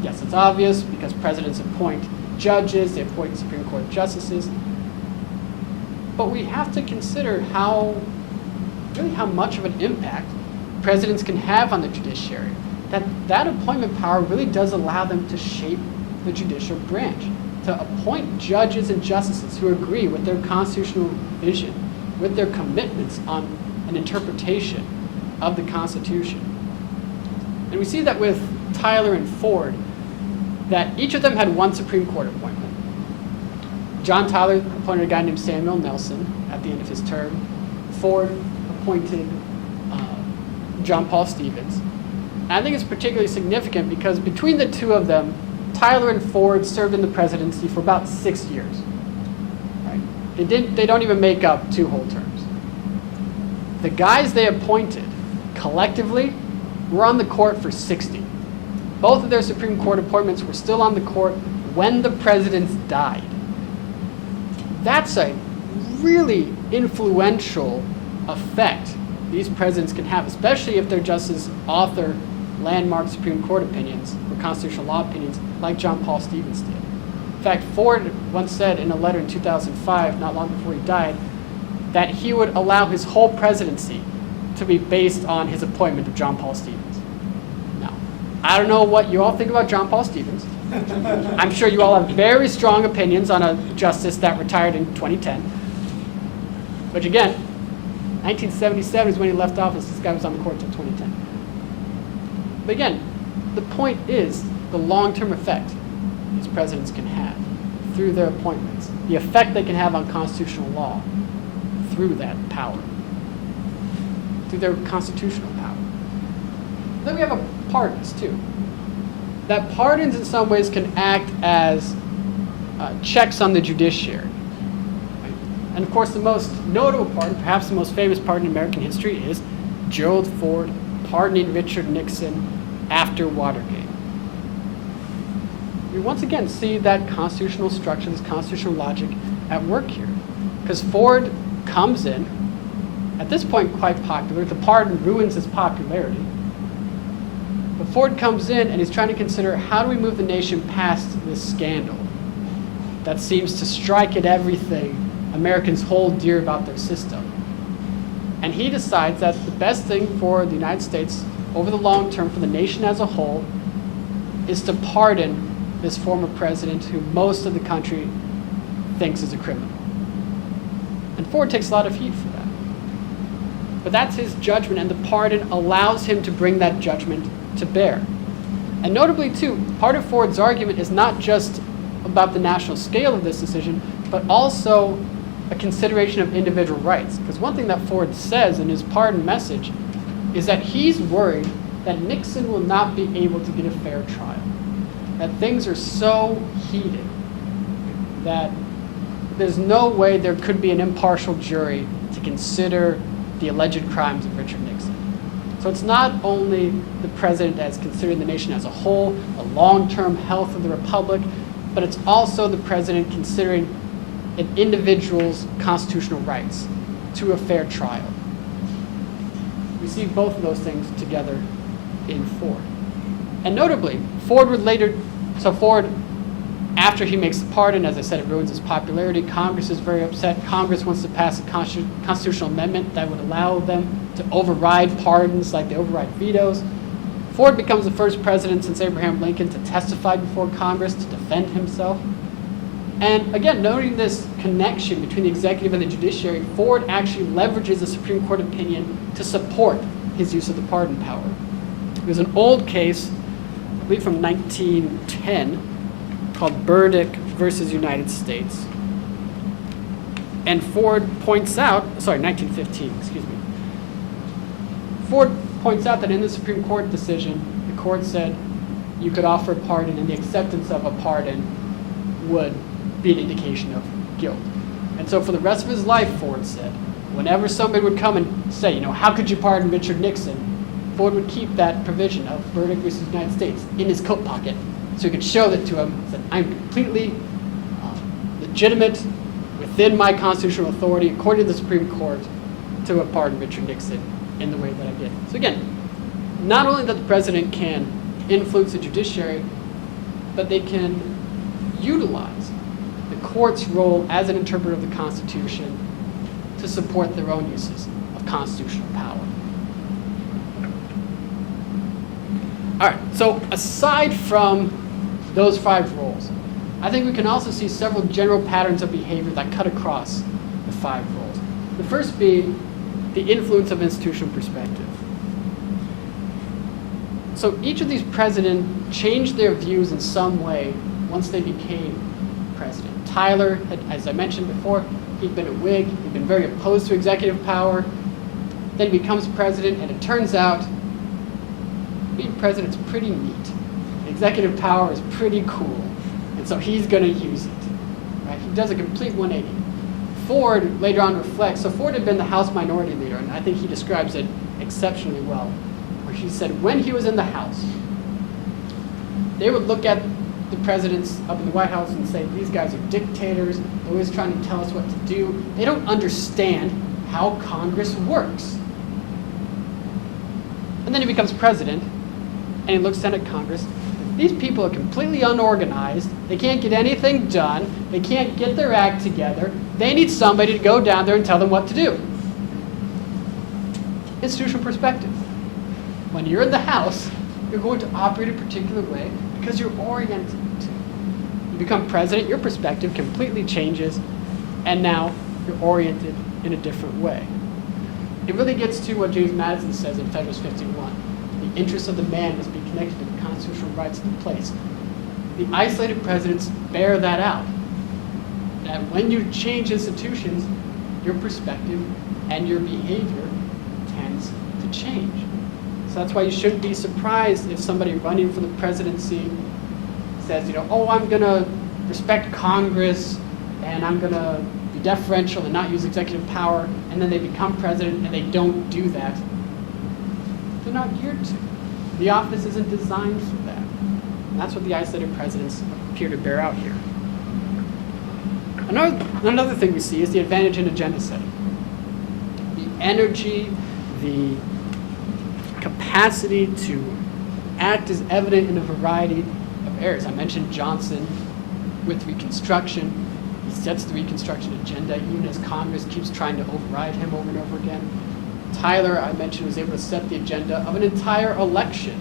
yes, it's obvious because presidents appoint judges, they appoint Supreme Court justices, but we have to consider how much of an impact presidents can have on the judiciary. That appointment power really does allow them to shape the judicial branch, to appoint judges and justices who agree with their constitutional vision, with their commitments on an interpretation of the Constitution. And we see that with Tyler and Ford, that each of them had one Supreme Court appointment. John Tyler appointed a guy named Samuel Nelson at the end of his term. Ford appointed John Paul Stevens. And I think it's particularly significant because between the two of them, Tyler and Ford served in the presidency for about 6 years. Right? They don't even make up 2 whole terms. The guys they appointed collectively were on the court for 60. Both of their Supreme Court appointments were still on the court when the presidents died. That's a really influential effect these presidents can have, especially if they're just as author landmark Supreme Court opinions or constitutional law opinions like John Paul Stevens did. In fact, Ford once said in a letter in 2005, not long before he died, that he would allow his whole presidency to be based on his appointment of John Paul Stevens. Now, I don't know what you all think about John Paul Stevens. I'm sure you all have very strong opinions on a justice that retired in 2010. But again, 1977 is when he left office. This guy was on the court until 2010. But again, the point is the long-term effect these presidents can have through their appointments, the effect they can have on constitutional law through that power, through their constitutional power. Then we have pardons, too. That pardons in some ways can act as checks on the judiciary. And of course, the most notable pardon, perhaps the most famous pardon in American history, is Gerald Ford pardoning Richard Nixon after Watergate. We once again see that constitutional structure, this constitutional logic at work here. Because Ford comes in, at this point quite popular. The pardon ruins his popularity. But Ford comes in and he's trying to consider, how do we move the nation past this scandal that seems to strike at everything Americans hold dear about their system? And he decides that the best thing for the United States over the long term, for the nation as a whole, is to pardon this former president who most of the country thinks is a criminal. And Ford takes a lot of heat for that. But that's his judgment, and the pardon allows him to bring that judgment to bear. And notably, too, part of Ford's argument is not just about the national scale of this decision, but also a consideration of individual rights. Because one thing that Ford says in his pardon message is that he's worried that Nixon will not be able to get a fair trial, that things are so heated that there's no way there could be an impartial jury to consider the alleged crimes of Richard Nixon. So it's not only the president as considering the nation as a whole, the long-term health of the republic, but it's also the president considering an individual's constitutional rights to a fair trial. We see both of those things together in Ford. And notably, Ford, after he makes the pardon, as I said, it ruins his popularity. Congress is very upset. Congress wants to pass a constitutional amendment that would allow them to override pardons like they override vetoes. Ford becomes the first president since Abraham Lincoln to testify before Congress to defend himself. And again, noting this connection between the executive and the judiciary, Ford actually leverages the Supreme Court opinion to support his use of the pardon power. There's an old case, I believe from 1910, called Burdick versus United States. And Ford points out, 1915, excuse me. Ford points out that in the Supreme Court decision, the court said you could offer a pardon, and the acceptance of a pardon would be an indication of guilt. And so for the rest of his life, Ford said, whenever somebody would come and say, how could you pardon Richard Nixon, Ford would keep that provision of Burdick versus United States in his coat pocket so he could show that to him, that I'm completely legitimate within my constitutional authority, according to the Supreme Court, to pardon Richard Nixon in the way that I did. So again, not only that the president can influence the judiciary, but they can utilize the court's role as an interpreter of the Constitution to support their own uses of constitutional power. All right, so aside from those 5 roles, I think we can also see several general patterns of behavior that cut across the 5 roles. The first being the influence of institutional perspective. So each of these presidents changed their views in some way once they became president. Tyler, as I mentioned before, he'd been a Whig, he'd been very opposed to executive power, then he becomes president, and it turns out being president's pretty neat. Executive power is pretty cool, and so he's going to use it. Right? He does a complete 180. Ford later on reflects, so Ford had been the House Minority Leader, and I think he describes it exceptionally well, where he said when he was in the House, they would look at the presidents up in the White House and say, these guys are dictators, they're always trying to tell us what to do. They don't understand how Congress works. And then he becomes president, and he looks at Congress. These people are completely unorganized. They can't get anything done. They can't get their act together. They need somebody to go down there and tell them what to do. Institutional perspective. When you're in the House, you're going to operate a particular way because you're oriented to. You become president, your perspective completely changes, and now you're oriented in a different way. It really gets to what James Madison says in Federalist 51. The interests of the man must be connected to the constitutional rights of the place. The isolated presidents bear that out. That when you change institutions, your perspective and your behavior tends to change. So that's why you shouldn't be surprised if somebody running for the presidency says, oh, I'm going to respect Congress and I'm going to be deferential and not use executive power, and then they become president and they don't do that. They're not geared to. The office isn't designed for that. And that's what the isolated presidents appear to bear out here. Another thing we see is the advantage in agenda setting. The energy, the capacity to act is evident in a variety of areas. I mentioned Johnson with Reconstruction. He sets the Reconstruction agenda even as Congress keeps trying to override him over and over again. Tyler, I mentioned, was able to set the agenda of an entire election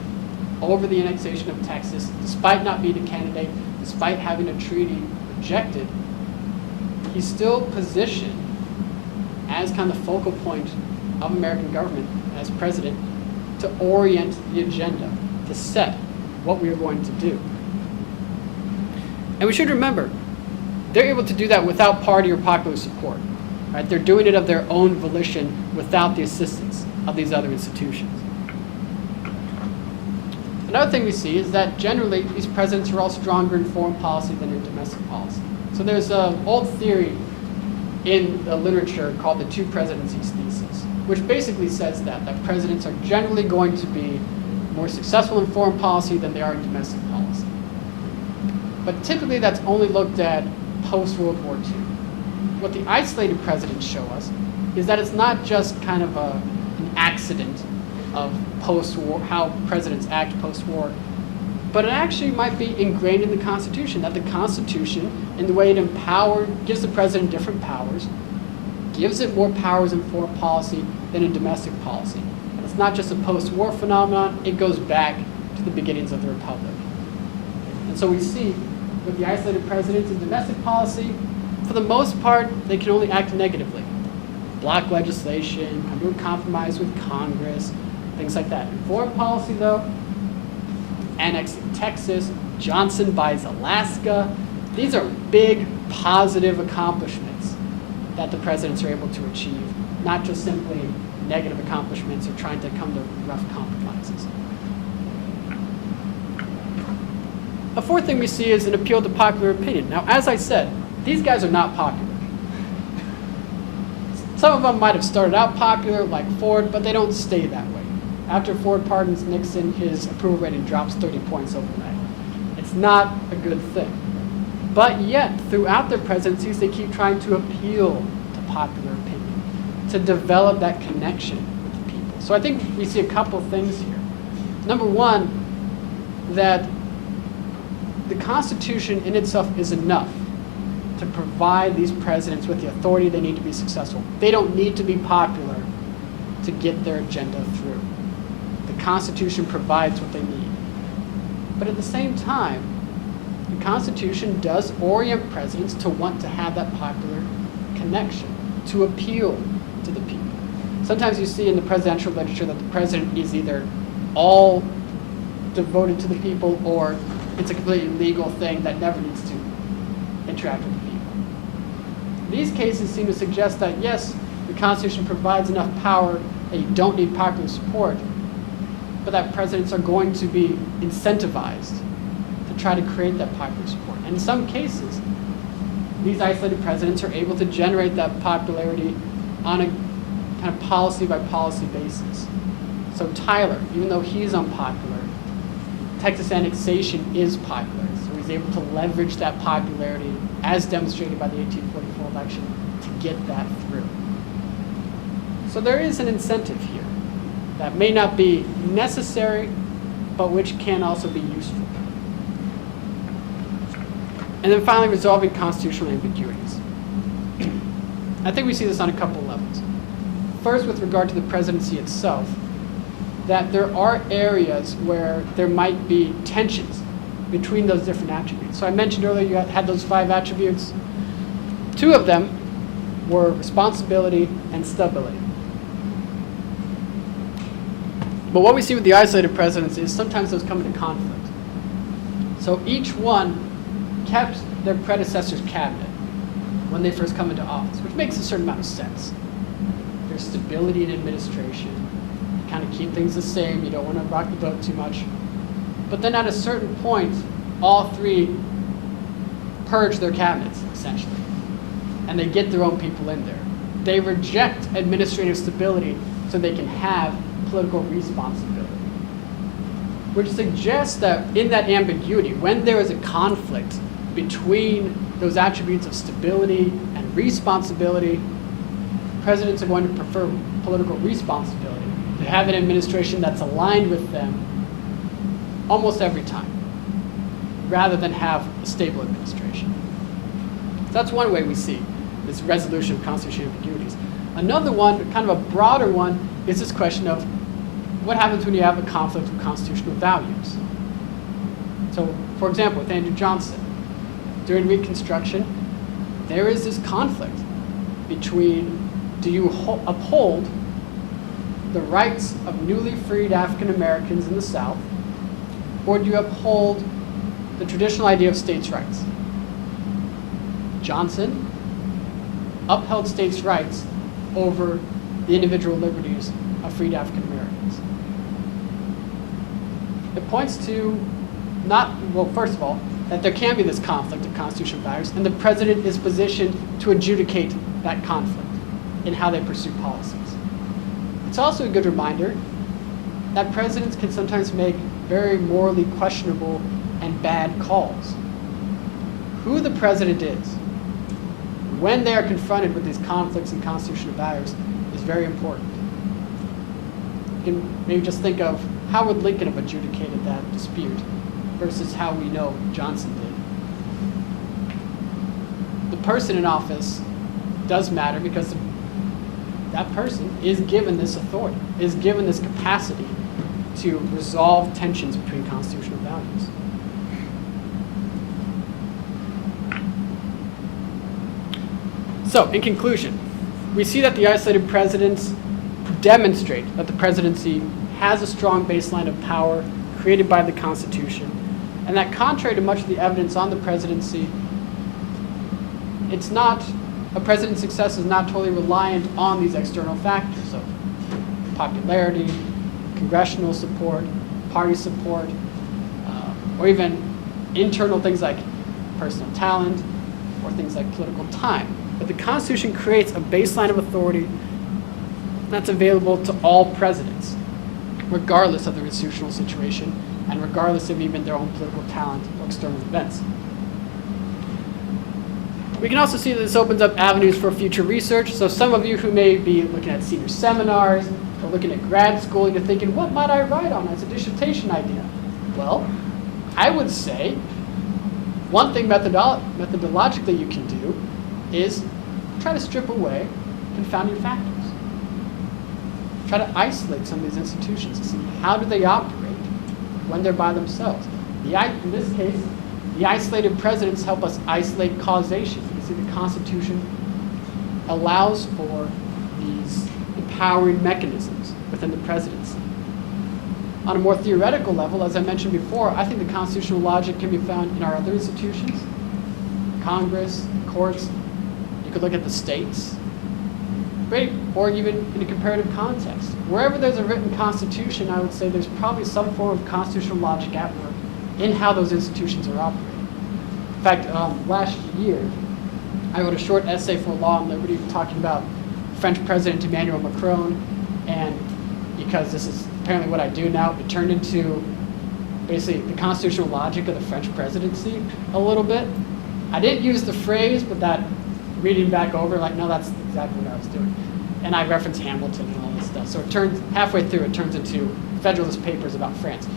over the annexation of Texas, despite not being a candidate, despite having a treaty rejected. He's still positioned as kind of the focal point of American government as president to orient the agenda, to set what we are going to do. And we should remember, they're able to do that without party or popular support. Right? They're doing it of their own volition without the assistance of these other institutions. Another thing we see is that generally these presidents are all stronger in foreign policy than in domestic policy. So there's an old theory in the literature called the two presidencies thesis, which basically says that presidents are generally going to be more successful in foreign policy than they are in domestic policy. But typically that's only looked at post-World War II. What the isolated presidents show us is that it's not just kind of an accident of post-war, how presidents act post-war, but it actually might be ingrained in the Constitution, that the Constitution, in the way it gives the president different powers, gives it more powers in foreign policy than in domestic policy. And it's not just a post-war phenomenon, it goes back to the beginnings of the Republic. And so we see with the isolated presidents in domestic policy, for the most part, they can only act negatively. Block legislation, come to a compromise with Congress, things like that. In foreign policy, though, annexing Texas, Johnson buys Alaska. These are big, positive accomplishments that the presidents are able to achieve, not just simply negative accomplishments or trying to come to rough compromises. A fourth thing we see is an appeal to popular opinion. Now, as I said, these guys are not popular. Some of them might have started out popular, like Ford, but they don't stay that way. After Ford pardons Nixon, his approval rating drops 30 points overnight. It's not a good thing. But yet, throughout their presidencies, they keep trying to appeal to popular opinion, to develop that connection with the people. So I think we see a couple things here. Number one, that the Constitution in itself is enough to provide these presidents with the authority they need to be successful. They don't need to be popular to get their agenda through. The Constitution provides what they need. But at the same time, the Constitution does orient presidents to want to have that popular connection, to appeal to the people. Sometimes you see in the presidential literature that the president is either all devoted to the people or it's a completely legal thing that never needs to interact with the people. These cases seem to suggest that, yes, the Constitution provides enough power that you don't need popular support, but that presidents are going to be incentivized to try to create that popular support. And in some cases, these isolated presidents are able to generate that popularity on a kind of policy by policy basis. So Tyler, even though he's unpopular, Texas annexation is popular. So he's able to leverage that popularity as demonstrated by the 1844 election to get that through. So there is an incentive here that may not be necessary, but which can also be useful. And then finally, resolving constitutional ambiguities. I think we see this on a couple levels. First, with regard to the presidency itself, that there are areas where there might be tensions between those different attributes. So I mentioned earlier you had those 5 attributes. 2 of them were responsibility and stability. But what we see with the isolated presidents is sometimes those come into conflict. So each one kept their predecessor's cabinet when they first come into office, which makes a certain amount of sense. There's stability in administration. You kind of keep things the same. You don't want to rock the boat too much. But then at a certain point, all 3 purge their cabinets, essentially. And they get their own people in there. They reject administrative stability so they can have political responsibility. Which suggests that in that ambiguity, when there is a conflict between those attributes of stability and responsibility, presidents are going to prefer political responsibility, to have an administration that's aligned with them almost every time, rather than have a stable administration. So that's one way we see this resolution of constitutional ambiguities. Another one, kind of a broader one, is this question of what happens when you have a conflict with constitutional values. So, for example, with Andrew Johnson, during Reconstruction, there is this conflict between, do you uphold the rights of newly freed African Americans in the South, or do you uphold the traditional idea of states' rights? Johnson upheld states' rights over the individual liberties of freed African Americans. It points to first of all, that there can be this conflict of constitutional values, and the president is positioned to adjudicate that conflict in how they pursue policies. It's also a good reminder that presidents can sometimes make very morally questionable and bad calls. Who the president is, when they are confronted with these conflicts and constitutional values, is very important. You can maybe just think of how would Lincoln have adjudicated that dispute versus how we know Johnson did. The person in office does matter because that person is given this authority, is given this capacity to resolve tensions between constitutional values. So, in conclusion, we see that the isolated presidents demonstrate that the presidency has a strong baseline of power created by the Constitution, and that contrary to much of the evidence on the presidency, a president's success is not totally reliant on these external factors of popularity, congressional support, party support, or even internal things like personal talent, or things like political time. But the Constitution creates a baseline of authority that's available to all presidents, regardless of their institutional situation and regardless of even their own political talent or external events. We can also see that this opens up avenues for future research. So some of you who may be looking at senior seminars or looking at grad school, you're thinking, what might I write on as a dissertation idea? Well, I would say one thing methodologically you can do is try to strip away confounding factors. Try to isolate some of these institutions and see how do they operate when they're by themselves. In this case, the isolated presidents help us isolate causation. You can see the Constitution allows for these empowering mechanisms within the presidency. On a more theoretical level, as I mentioned before, I think the constitutional logic can be found in our other institutions, Congress, courts. You could look at the states, right? Or even in a comparative context. Wherever there's a written constitution, I would say there's probably some form of constitutional logic at work in how those institutions are operating. In fact, last year, I wrote a short essay for Law and Liberty talking about French President Emmanuel Macron, and because this is apparently what I do now, it turned into basically the constitutional logic of the French presidency a little bit. I didn't use the phrase, but that reading back over, like, no, that's exactly what I was doing. And I reference Hamilton and all this stuff. So it turns, halfway through, it turns into Federalist Papers about France.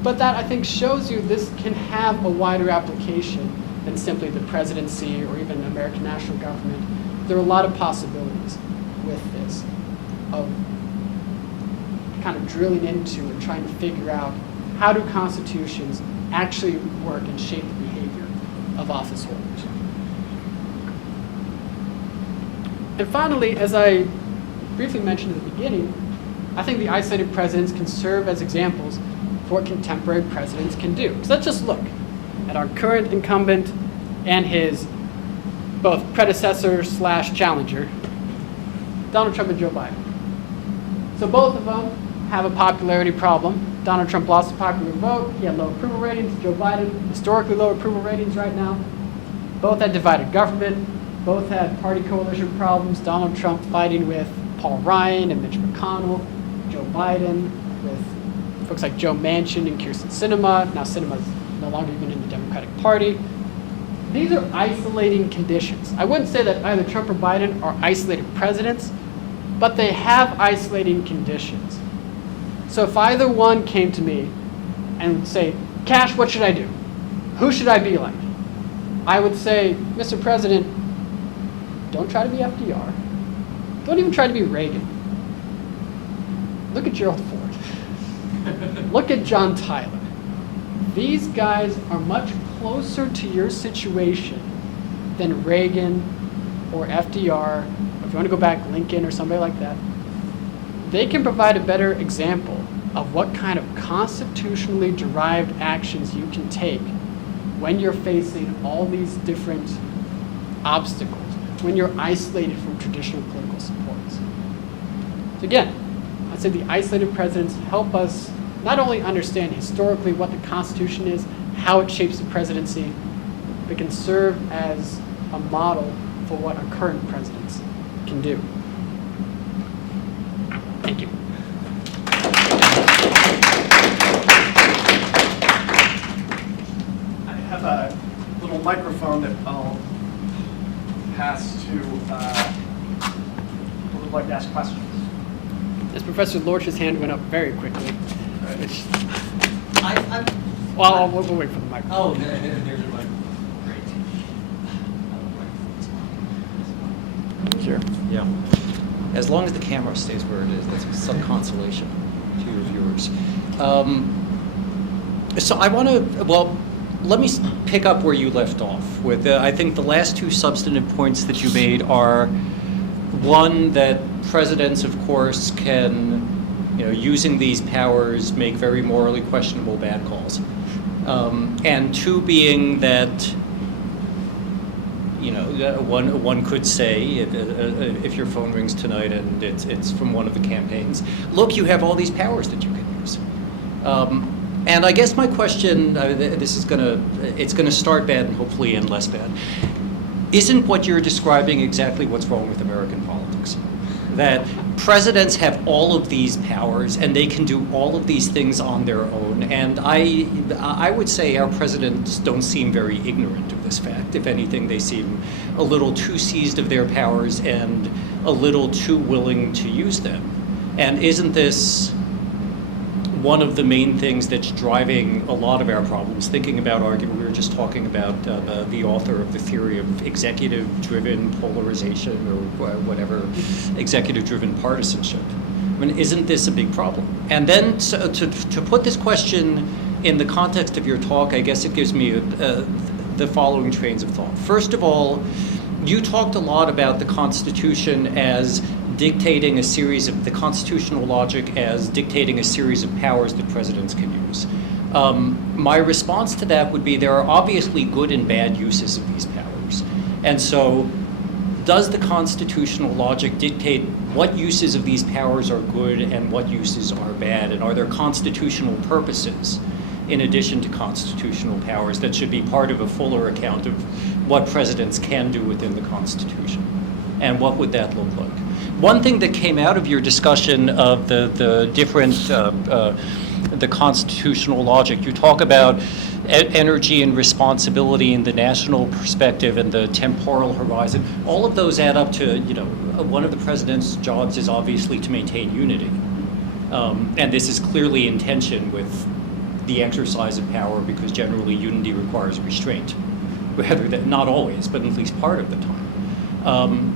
But that, I think, shows you this can have a wider application than simply the presidency or even American national government. There are a lot of possibilities with this of kind of drilling into and trying to figure out how do constitutions actually work and shape the behavior of office holders. And finally, as I briefly mentioned at the beginning, I think the isolated presidents can serve as examples for what contemporary presidents can do. So let's just look at our current incumbent and his both predecessor / challenger, Donald Trump and Joe Biden. So both of them have a popularity problem. Donald Trump lost the popular vote. He had low approval ratings. Joe Biden, historically low approval ratings right now. Both had divided government. Both had party coalition problems. Donald Trump fighting with Paul Ryan and Mitch McConnell. Joe Biden with folks like Joe Manchin and Kyrsten Sinema. Now Sinema's no longer even in the Democratic Party. These are isolating conditions. I wouldn't say that either Trump or Biden are isolated presidents, but they have isolating conditions. So if either one came to me and would say, Cash, what should I do? Who should I be like? I would say, Mr. President, don't try to be FDR. Don't even try to be Reagan. Look at Gerald Ford. Look at John Tyler. These guys are much closer to your situation than Reagan or FDR, or if you want to go back, Lincoln or somebody like that. They can provide a better example of what kind of constitutionally derived actions you can take when you're facing all these different obstacles, when you're isolated from traditional political supports. So again, I'd say the isolated presidents help us not only understand historically what the Constitution is, how it shapes the presidency, but can serve as a model for what our current presidents can do. Thank you. I have a little microphone that I'll pass to who would like to ask questions. As Professor Lorch's hand went up very quickly. Which, I'm well, we'll wait for the microphone. Oh, there's your mic. Great. Sure. Yeah. As long as the camera stays where it is, that's some consolation to your viewers. So I want to, well, let me pick up where you left off with, I think the last two substantive points that you made are, one, that presidents, of course, can, using these powers, make very morally questionable bad calls. And two being that, one could say, if your phone rings tonight and it's from one of the campaigns, look, you have all these powers that you can use. And I guess my question, it's gonna start bad and hopefully end less bad. Isn't what you're describing exactly what's wrong with American politics? That presidents have all of these powers and they can do all of these things on their own. And I would say our presidents don't seem very ignorant of this fact. If anything, they seem a little too seized of their powers and a little too willing to use them. And isn't this one of the main things that's driving a lot of our problems? Thinking about argument, we were just talking about the author of the theory of executive-driven polarization or whatever, executive-driven partisanship. I mean, isn't this a big problem? And then to put this question in the context of your talk, I guess it gives me the following trains of thought. First of all, you talked a lot about the Constitution as dictating a series of, the constitutional logic as dictating a series of powers that presidents can use. My response to that would be there are obviously good and bad uses of these powers. And so does the constitutional logic dictate what uses of these powers are good and what uses are bad? And are there constitutional purposes in addition to constitutional powers that should be part of a fuller account of what presidents can do within the Constitution? And what would that look like? One thing that came out of your discussion of the different, the constitutional logic, you talk about energy and responsibility in the national perspective and the temporal horizon. All of those add up to, one of the president's jobs is obviously to maintain unity. And this is clearly in tension with the exercise of power because generally unity requires restraint. Rather than, not always, but at least part of the time.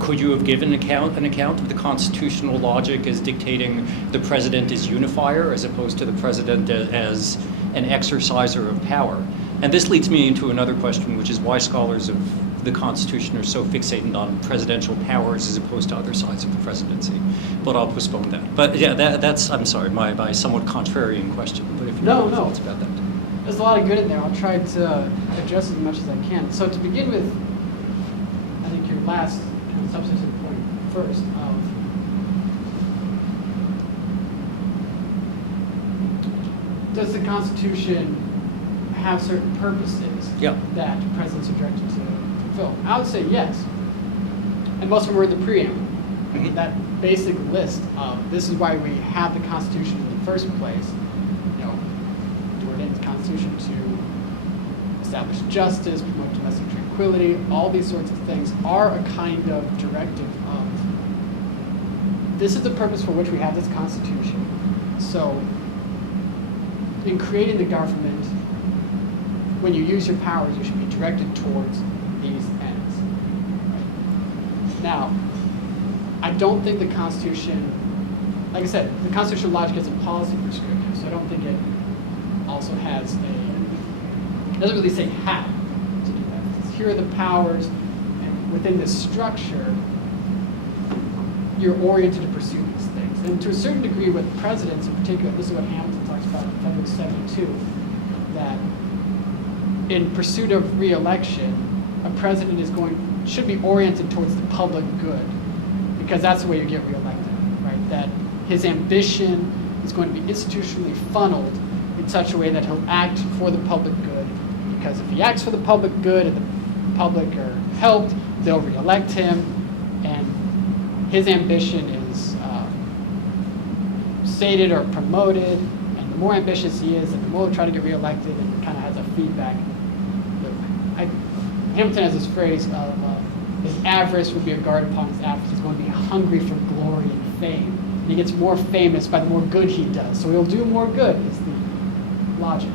Could you have given an account of the constitutional logic as dictating the president as unifier as opposed to the president as an exerciser of power? And this leads me into another question, which is why scholars of the Constitution are so fixated on presidential powers as opposed to other sides of the presidency. But I'll postpone that. But yeah, that's, I'm sorry, my somewhat contrarian question. But if you have any thoughts about that. There's a lot of good in there. I'll try to address as much as I can. So to begin with, I think your last substantive point first of does the Constitution have certain purposes that presidents are directed to fulfill? I would say yes. And most of them are in the preamble. Mm-hmm. That basic list of this is why we have the Constitution in the first place. We're in the Constitution to establish justice, promote domestic tranquility, all these sorts of things are a kind of directive of this is the purpose for which we have this Constitution. So in creating the government, when you use your powers, you should be directed towards these ends. Right? Now, I don't think the Constitution, like I said, the constitutional logic is a policy prescriptive, so I don't think it also has it doesn't really say how to do that. Here are the powers, and within this structure, you're oriented to pursue these things. And to a certain degree with presidents in particular, this is what Hamilton talks about in Federalist 72, that in pursuit of re-election, a president should be oriented towards the public good, because that's the way you get re-elected, right? That his ambition is going to be institutionally funneled in such a way that he'll act for the public good, because if he acts for the public good and the public are helped, they'll re-elect him, and his ambition is sated or promoted, and the more ambitious he is, and the more he'll try to get re-elected, and it kind of has a feedback loop. Hamilton has this phrase of his avarice would be a guard upon his avarice. He's going to be hungry for glory and fame. And he gets more famous by the more good he does. So he'll do more good, is the logic.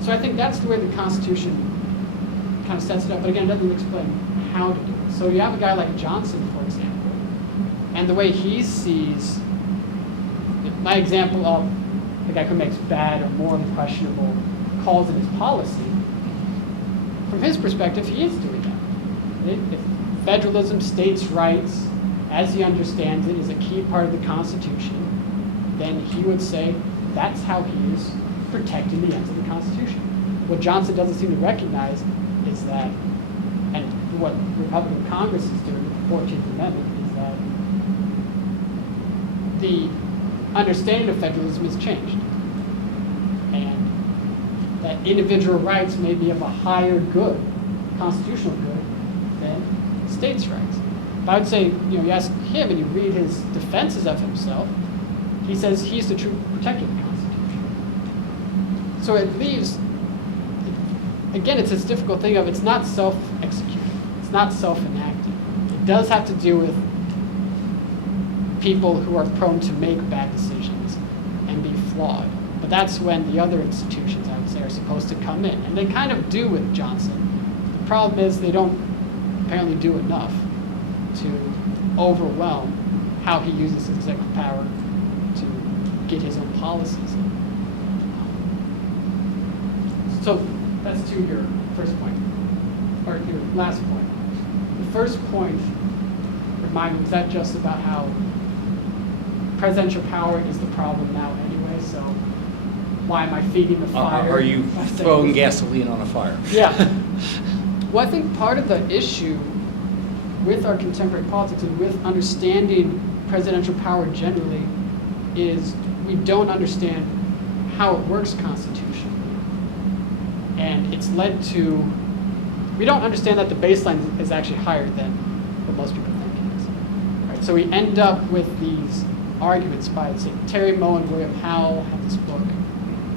So I think that's the way the Constitution kind of sets it up. But again, it doesn't explain how to do it. So you have a guy like Johnson, for example, and the way he sees, my example of the guy who makes bad or morally questionable calls in his policy, from his perspective, he is doing that. If federalism, states' rights, as he understands it, is a key part of the Constitution, then he would say that's how he is protecting the ends of the Constitution. What Johnson doesn't seem to recognize is that, and what Republican Congress is doing with the 14th Amendment, is that the understanding of federalism has changed. that individual rights may be of a higher good, constitutional good, than states' rights. But I would say, you ask him and you read his defenses of himself, he says he's the true protector of the Constitution. So it leaves, again, it's this difficult thing of it's not self-executing, it's not self-enacting. It does have to do with people who are prone to make bad decisions and be flawed. But that's when the other institutions, I would say, are supposed to come in. And they kind of do with Johnson. The problem is they don't apparently do enough to overwhelm how he uses his executive power to get his own policies in. So that's to your first point, or your last point. The first point, remind me, was that just about how presidential power is the problem now anyway, so why am I feeding the fire? Are you throwing gasoline on a fire? Yeah. Well, I think part of the issue with our contemporary politics and with understanding presidential power generally is we don't understand how it works constitutionally. And it's led to, we don't understand that the baseline is actually higher than what most people think it is. Right? So we end up with these arguments by, say, Terry Moe and William Howell have this book,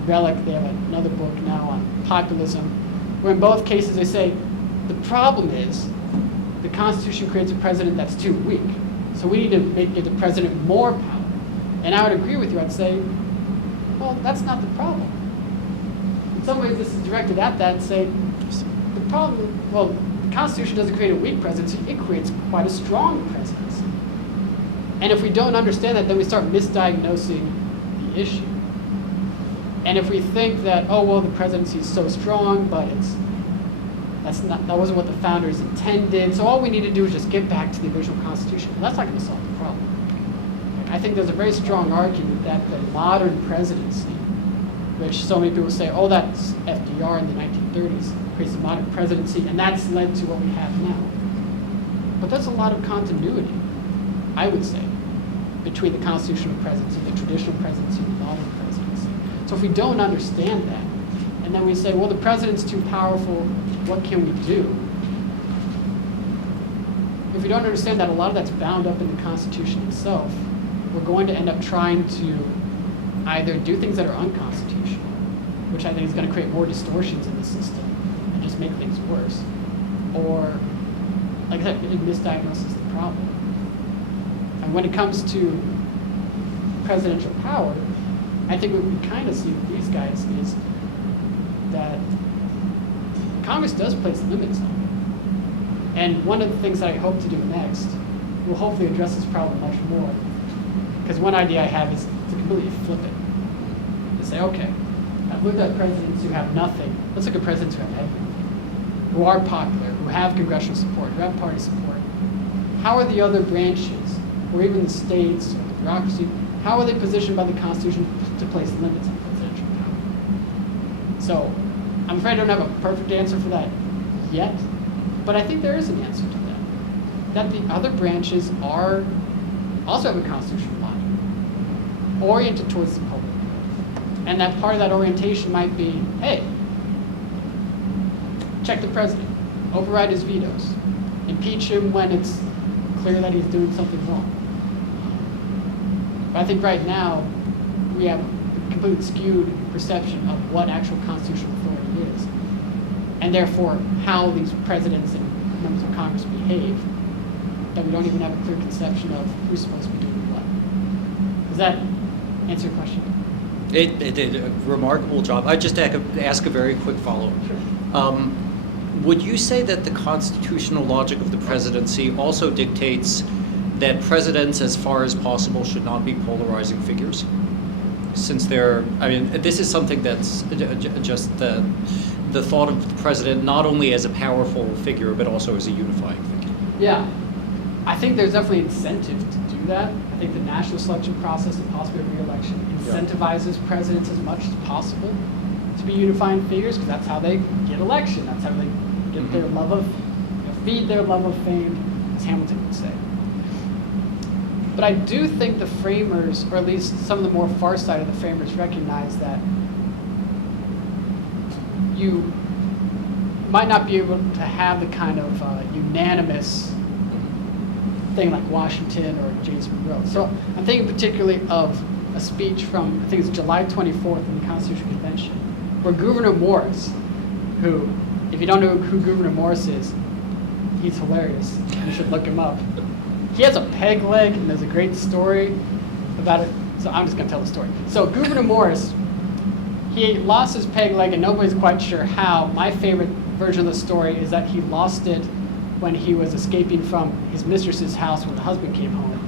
Relic, they have another book now on populism, where in both cases they say, the problem is the Constitution creates a president that's too weak. So we need to give the president more power. And I would agree with you. I'd say, well, that's not the problem. In some ways, this is directed at that and say, the problem, well, the Constitution doesn't create a weak presidency. It creates quite a strong presidency. And if we don't understand that, then we start misdiagnosing the issue. And if we think that, oh, well, the presidency is so strong, but that wasn't what the founders intended, so all we need to do is just get back to the original Constitution. Well, that's not going to solve the problem. I think there's a very strong argument that the modern presidency, which so many people say, oh, that's FDR in the 1930s, creates the modern presidency, and that's led to what we have now. But there's a lot of continuity, I would say, between the constitutional presidency, the traditional presidency, and the modern presidency. So if we don't understand that, and then we say, well, the president's too powerful, what can we do? If we don't understand that a lot of that's bound up in the Constitution itself, we're going to end up trying to either do things that are unconstitutional, which I think is going to create more distortions in the system and just make things worse, or, like I said, it misdiagnoses the problem. And when it comes to presidential power, I think what we kind of see with these guys is that Congress does place limits on it. And one of the things that I hope to do next will hopefully address this problem much more. Because one idea I have is to completely flip it. To say, okay, I've looked at presidents who have nothing. Let's look at presidents who have everything. Who are popular, who have congressional support, who have party support. How are the other branches, or even the states, or the bureaucracy, how are they positioned by the Constitution to place limits on presidential power? So, I'm afraid I don't have a perfect answer for that yet, but I think there is an answer to that. That the other branches also have a constitutional body, oriented towards the public. And that part of that orientation might be, hey, check the president, override his vetoes, impeach him when it's clear that he's doing something wrong. But I think right now, we have a completely skewed perception of what actual constitutional authority is, and therefore how these presidents and members of Congress behave, that we don't even have a clear conception of who's supposed to be doing what. Does that answer your question? It did a remarkable job. I just ask a very quick follow-up. Sure. Would you say that the constitutional logic of the presidency also dictates that presidents, as far as possible, should not be polarizing figures? Since this is something that's just the thought of the president not only as a powerful figure, but also as a unifying figure. Yeah, I think there's definitely incentive to do that. I think the national selection process and possibly a re-election incentivizes presidents as much as possible to be unifying figures, because that's how they get election. That's how they get their love of, feed their love of fame, as Hamilton would say. But I do think the framers, or at least some of the more far side of the framers, recognize that you might not be able to have the kind of unanimous thing like Washington or James Monroe. So I'm thinking particularly of a speech from, I think it's July 24th in the Constitutional Convention, where Gouverneur Morris, who, if you don't know who Gouverneur Morris is, he's hilarious. You should look him up. He has a peg leg, and there's a great story about it. So I'm just going to tell the story. So Gouverneur Morris, he lost his peg leg, and nobody's quite sure how. My favorite version of the story is that he lost it when he was escaping from his mistress's house when the husband came home.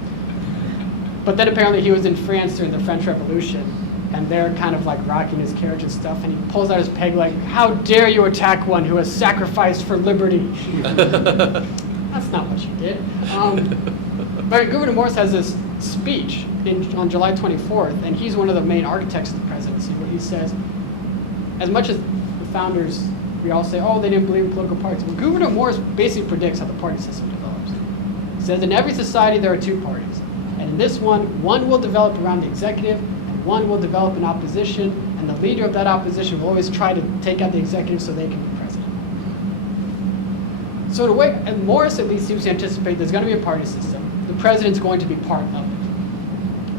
But then apparently he was in France during the French Revolution, and they're kind of like rocking his carriage and stuff, and he pulls out his peg leg. How dare you attack one who has sacrificed for liberty? That's not what you did. But Gouverneur Morris has this speech on July 24th, and he's one of the main architects of the presidency, where he says, as much as the founders, we all say, oh, they didn't believe in political parties. Well, Gouverneur Morris basically predicts how the party system develops. He says, in every society there are two parties. And in this one will develop around the executive, and one will develop in opposition, and the leader of that opposition will always try to take out the executive so they can be president. So in a way, and Morris at least seems to anticipate there's going to be a party system. The president's going to be part of it.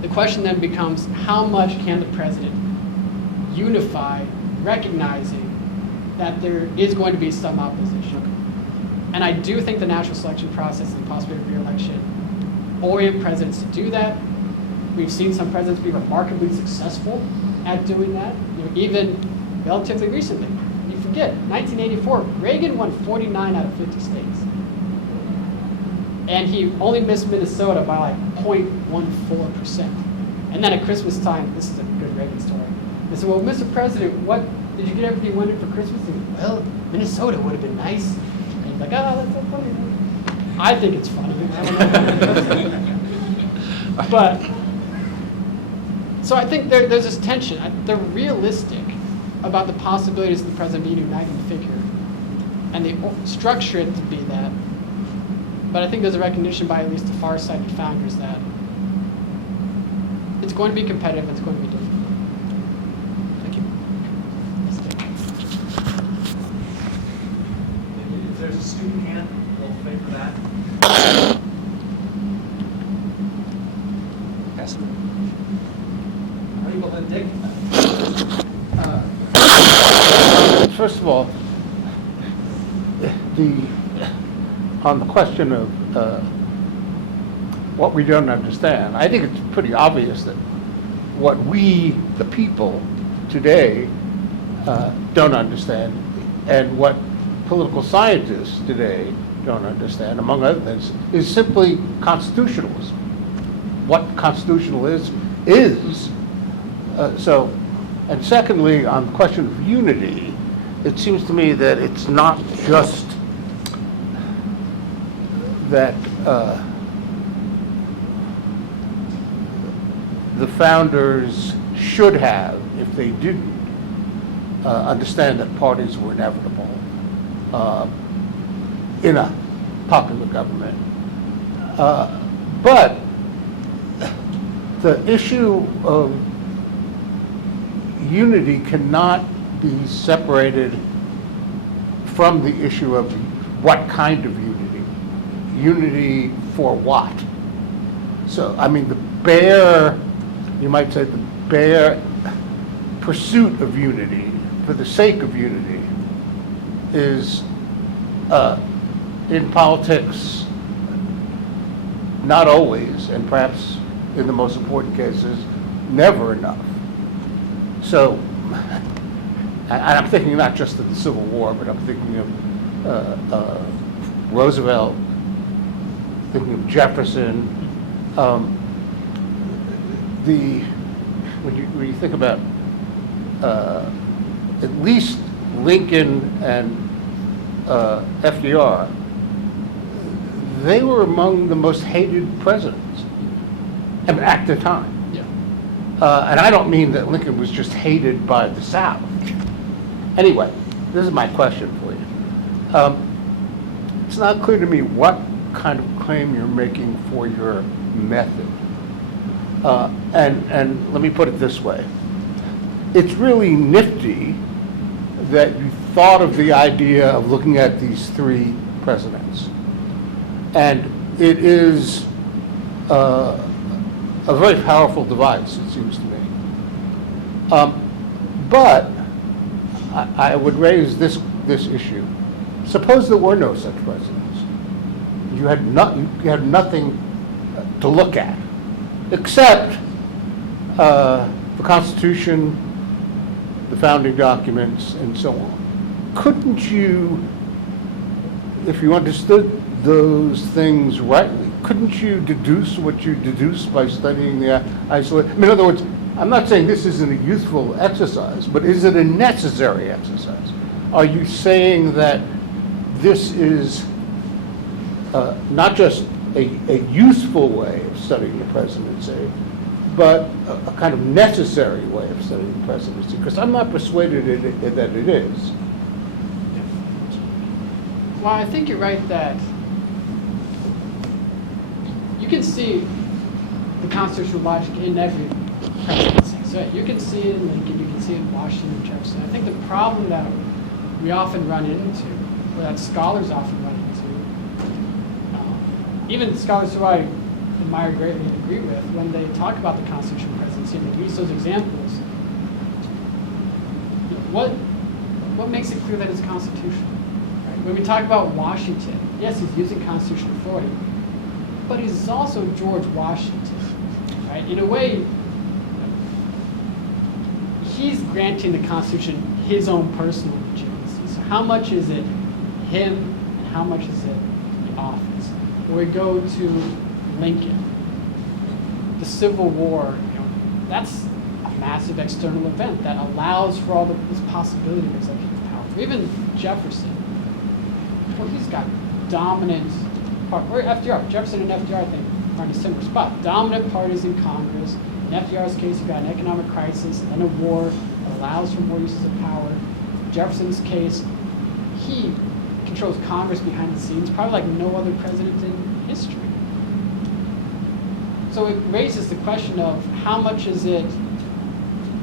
The question then becomes, how much can the president unify, recognizing that there is going to be some opposition? And I do think the natural selection process and the possibility of re-election orient presidents to do that. We've seen some presidents be remarkably successful at doing that, even relatively recently. You forget, 1984, Reagan won 49 out of 50 states. And he only missed Minnesota by like 0.14%. And then at Christmas time, this is a good Reagan story. They said, well, Mr. President, what, did you get everything you wanted for Christmas? And he goes, well, Minnesota would have been nice. And he's like, oh, that's so funny. I think it's funny. I don't know. But, so I think there's this tension. They're realistic about the possibilities of the president being a uniting figure. And they structure it to be that. But I think there's a recognition by at least the far-sighted founders that it's going to be competitive, it's going to be difficult. Thank you. If there's a student hand, we'll wait for that. Pass it. Are you going to Dick? First of all, on the question of what we don't understand, I think it's pretty obvious that what we, the people, today don't understand, and what political scientists today don't understand, among other things, is simply constitutionalism. What constitutionalism is. And secondly, on the question of unity, it seems to me that it's not just that the founders should have, if they didn't, understand that parties were inevitable in a popular government. But the issue of unity cannot be separated from the issue of what kind of unity. Unity for what? So, I mean, the bare, you might say, the bare pursuit of unity for the sake of unity is, in politics, not always, and perhaps in the most important cases, never enough. So, and I'm thinking not just of the Civil War, but I'm thinking of Roosevelt, thinking of Jefferson. When you think about at least Lincoln and FDR, they were among the most hated presidents at the time. Yeah. And I don't mean that Lincoln was just hated by the South. Anyway, this is my question for you. It's not clear to me what kind of claim you're making for your method. And let me put it this way. It's really nifty that you thought of the idea of looking at these three presidents. And it is a very powerful device, it seems to me. But I would raise this issue. Suppose there were no such presidents. You had nothing to look at, except the Constitution, the founding documents, and so on. Couldn't you, if you understood those things rightly, couldn't you deduce what you deduce by studying the isolation? I mean, in other words, I'm not saying this isn't a useful exercise, but is it a necessary exercise? Are you saying that this is not just a useful way of studying the presidency, but a kind of necessary way of studying the presidency? Because I'm not persuaded that it is. Well, I think you're right that you can see the constitutional logic in every presidency. So you can see it in Lincoln, you can see it in Washington and Jefferson. I think the problem that we often run into, or that scholars often run into, even scholars who I admire greatly and agree with, when they talk about the constitutional presidency and they use those examples, what makes it clear that it's constitutional? Right? When we talk about Washington, yes, he's using constitutional authority, but he's also George Washington. Right? In a way, he's granting the Constitution his own personal legitimacy. So how much is it him and how much is it the office? When we go to Lincoln, the Civil War, that's a massive external event that allows for all this possibility of executive power. Even Jefferson, well, he's got dominant, or FDR, Jefferson and FDR, I think, are in a similar spot. Dominant parties in Congress. In FDR's case, you've got an economic crisis and a war that allows for more uses of power. In Jefferson's case, he controls Congress behind the scenes, probably like no other president in history. So it raises the question of how much is it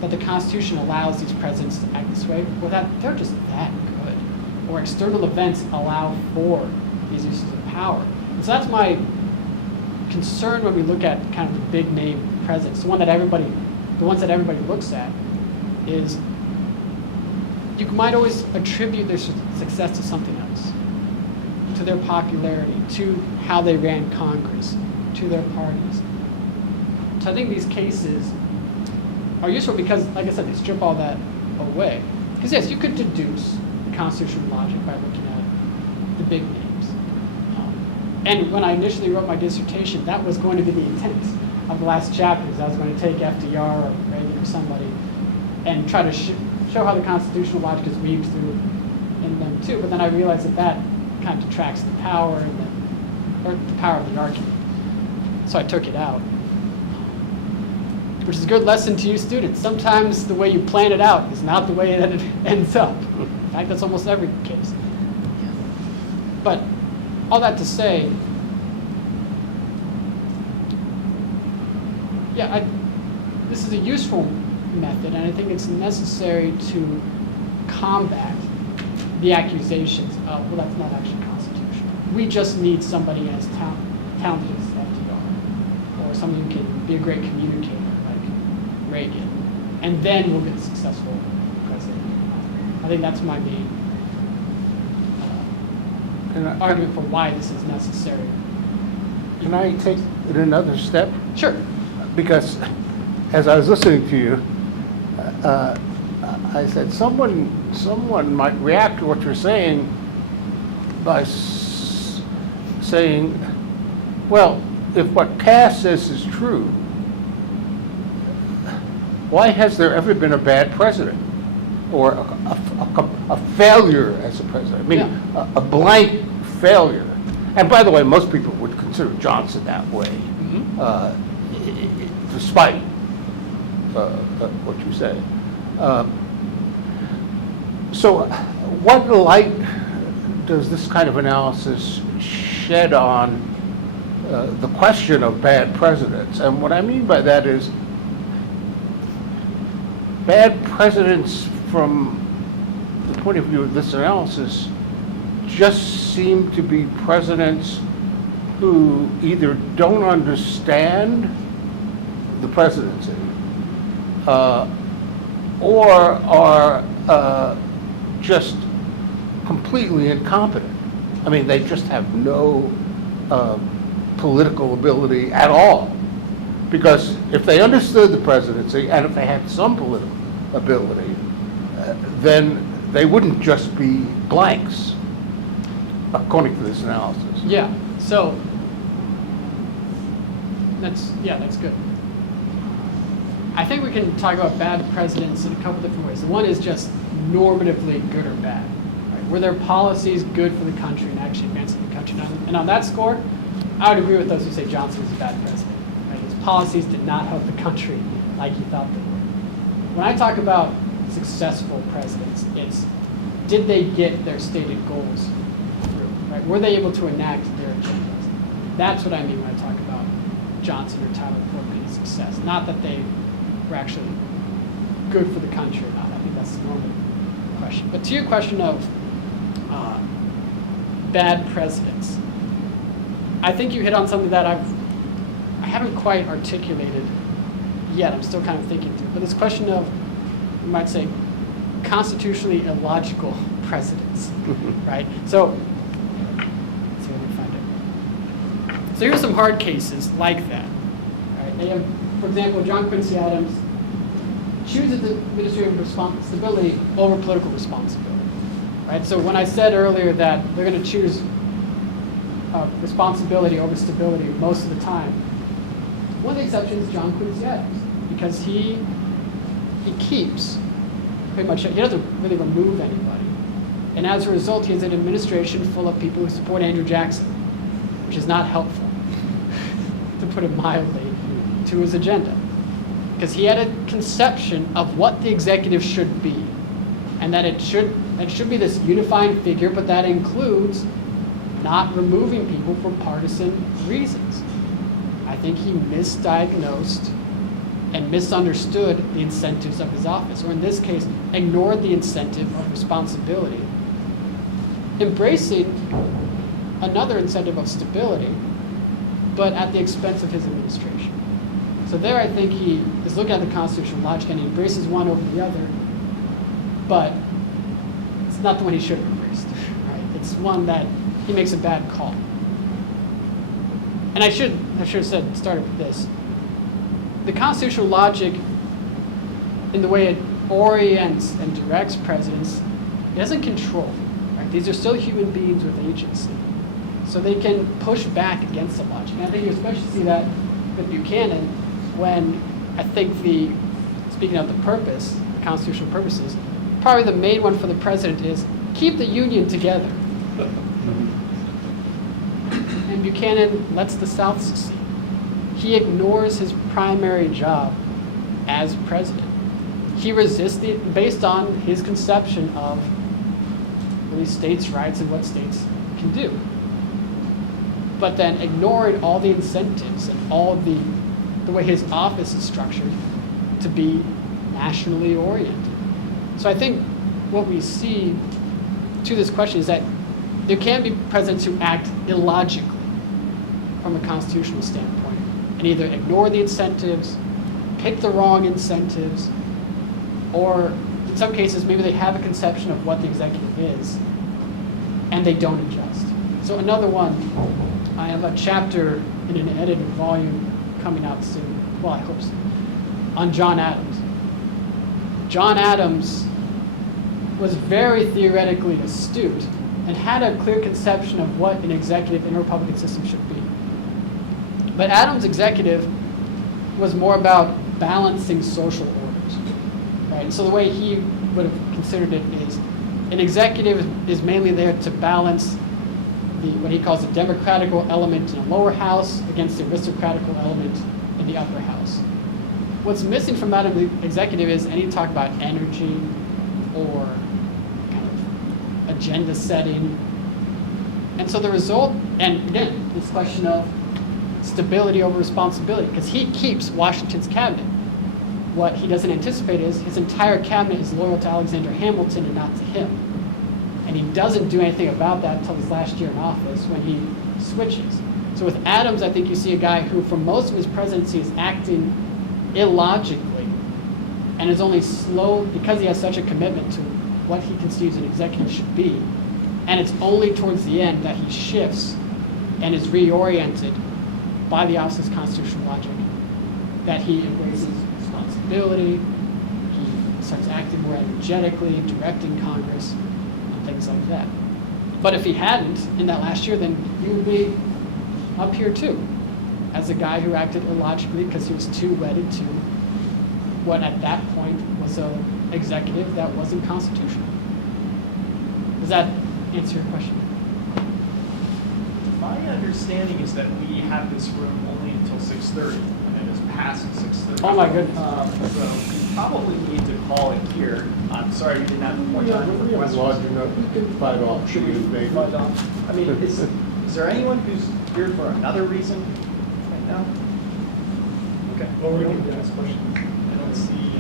that the Constitution allows these presidents to act this way, or that they're just that good, or external events allow for these uses of power. And so that's my concern when we look at kind of the big name presidents. The ones that everybody looks at is you might always attribute their success to something else, to their popularity, to how they ran Congress, to their parties. So I think these cases are useful because, like I said, they strip all that away. Because yes, you could deduce the constitutional logic by looking at the big names. And when I initially wrote my dissertation, that was going to be the intent of the last chapters. I was going to take FDR or Reagan or somebody and try to show how the constitutional logic is weaved through in them too. But then I realized that kind of detracts the power or the power of the argument. So I took it out. Which is a good lesson to you students. Sometimes the way you plan it out is not the way that it ends up. In fact, that's almost every case. But all that to say, this is a useful method, and I think it's necessary to combat the accusations of, well, that's not actually constitutional. We just need somebody as talented as FDR, or somebody who can be a great communicator like Reagan, and then we'll get a successful president. I think that's my main argument for why this is necessary. Can I take it another step? Sure. Because as I was listening to you, I said someone might react to what you're saying by saying, well, if what Cass says is true, why has there ever been a bad president or a failure as a president? I mean, a blank failure. And by the way, most people would consider Johnson that way, despite what you say. So what light does this kind of analysis shed on the question of bad presidents? And what I mean by that is bad presidents from the point of view of this analysis, just seem to be presidents who either don't understand the presidency or are just completely incompetent. I mean, they just have no political ability at all. Because if they understood the presidency and if they had some political ability, then they wouldn't just be blanks, according to this analysis. Yeah, so that's good. I think we can talk about bad presidents in a couple different ways. One is just normatively good or bad. Right? Were their policies good for the country and actually advancing the country? And on that score, I would agree with those who say Johnson was a bad president. Right? His policies did not help the country like he thought they would. When I talk about successful presidents, it's did they get their stated goals through? Right? Were they able to enact their agendas? That's what I mean when I talk about Johnson or Tyler Ford being a success. Not that they were actually good for the country or not. I think that's the normal question. But to your question of bad presidents, I think you hit on something that I haven't quite articulated yet. I'm still kind of thinking through. But this question of, you might say, constitutionally illogical presidents, right? So, let's see if I can find it. So here's some hard cases like that. Right? They have, for example, John Quincy Adams chooses the administrative stability over political responsibility. Right? So when I said earlier that they're going to choose responsibility over stability most of the time, one of the exceptions is John Quincy Adams, because he keeps pretty much, he doesn't really remove anybody. And as a result, he has an administration full of people who support Andrew Jackson, which is not helpful, to put it mildly, to his agenda. Because he had a conception of what the executive should be, and that it should be this unifying figure, but that includes not removing people for partisan reasons. I think he misdiagnosed and misunderstood the incentives of his office, or in this case, ignored the incentive of responsibility, embracing another incentive of stability, but at the expense of his administration. So there I think he is looking at the constitutional logic and he embraces one over the other, but it's not the one he should have embraced. Right? It's one that he makes a bad call. And I should have started with this. The constitutional logic, in the way it orients and directs presidents, it doesn't control. Right? These are still human beings with agency. So they can push back against the logic. And I think you especially see that with Buchanan when I think speaking of the purpose, the constitutional purposes, probably the main one for the president is keep the union together. And Buchanan lets the South succeed. He ignores his primary job as president. He resists it based on his conception of really states' rights and what states can do. But then ignoring all the incentives and all the way his office is structured to be nationally oriented. So I think what we see to this question is that there can be presidents who act illogically from a constitutional standpoint and either ignore the incentives, pick the wrong incentives, or in some cases maybe they have a conception of what the executive is and they don't adjust. So another one, I have a chapter in an edited volume coming out soon, well I hope so, on John Adams. John Adams was very theoretically astute and had a clear conception of what an executive in a Republican system should be. But Adams' executive was more about balancing social orders, right? And so the way he would have considered it is an executive is mainly there to balance what he calls the democratical element in the lower house against the aristocratical element in the upper house. What's missing from that executive is any talk about energy or kind of agenda setting. And so the result, and again, this question of stability over responsibility, because he keeps Washington's cabinet. what he doesn't anticipate is his entire cabinet is loyal to Alexander Hamilton and not to him. And he doesn't do anything about that until his last year in office when he switches. So with Adams, I think you see a guy who, for most of his presidency, is acting illogically and is only slow because he has such a commitment to what he conceives an executive should be. And it's only towards the end that he shifts and is reoriented by the office's constitutional logic, that he embraces responsibility, he starts acting more energetically, directing Congress, and things like that. But if he hadn't in that last year, then he would be up here too, as a guy who acted illogically because he was too wedded to what at that point was an executive that wasn't constitutional. Does that answer your question? My understanding is that we have this room only until 6:30, and it is past 6:30. Oh my goodness. So we probably need to call it here. I'm sorry you didn't have more time for We have questions. large enough, you can fight off. Should we maybe. fight off? I mean, is there anyone who's here for another reason right now? Okay. Well, we can ask questions. I don't see,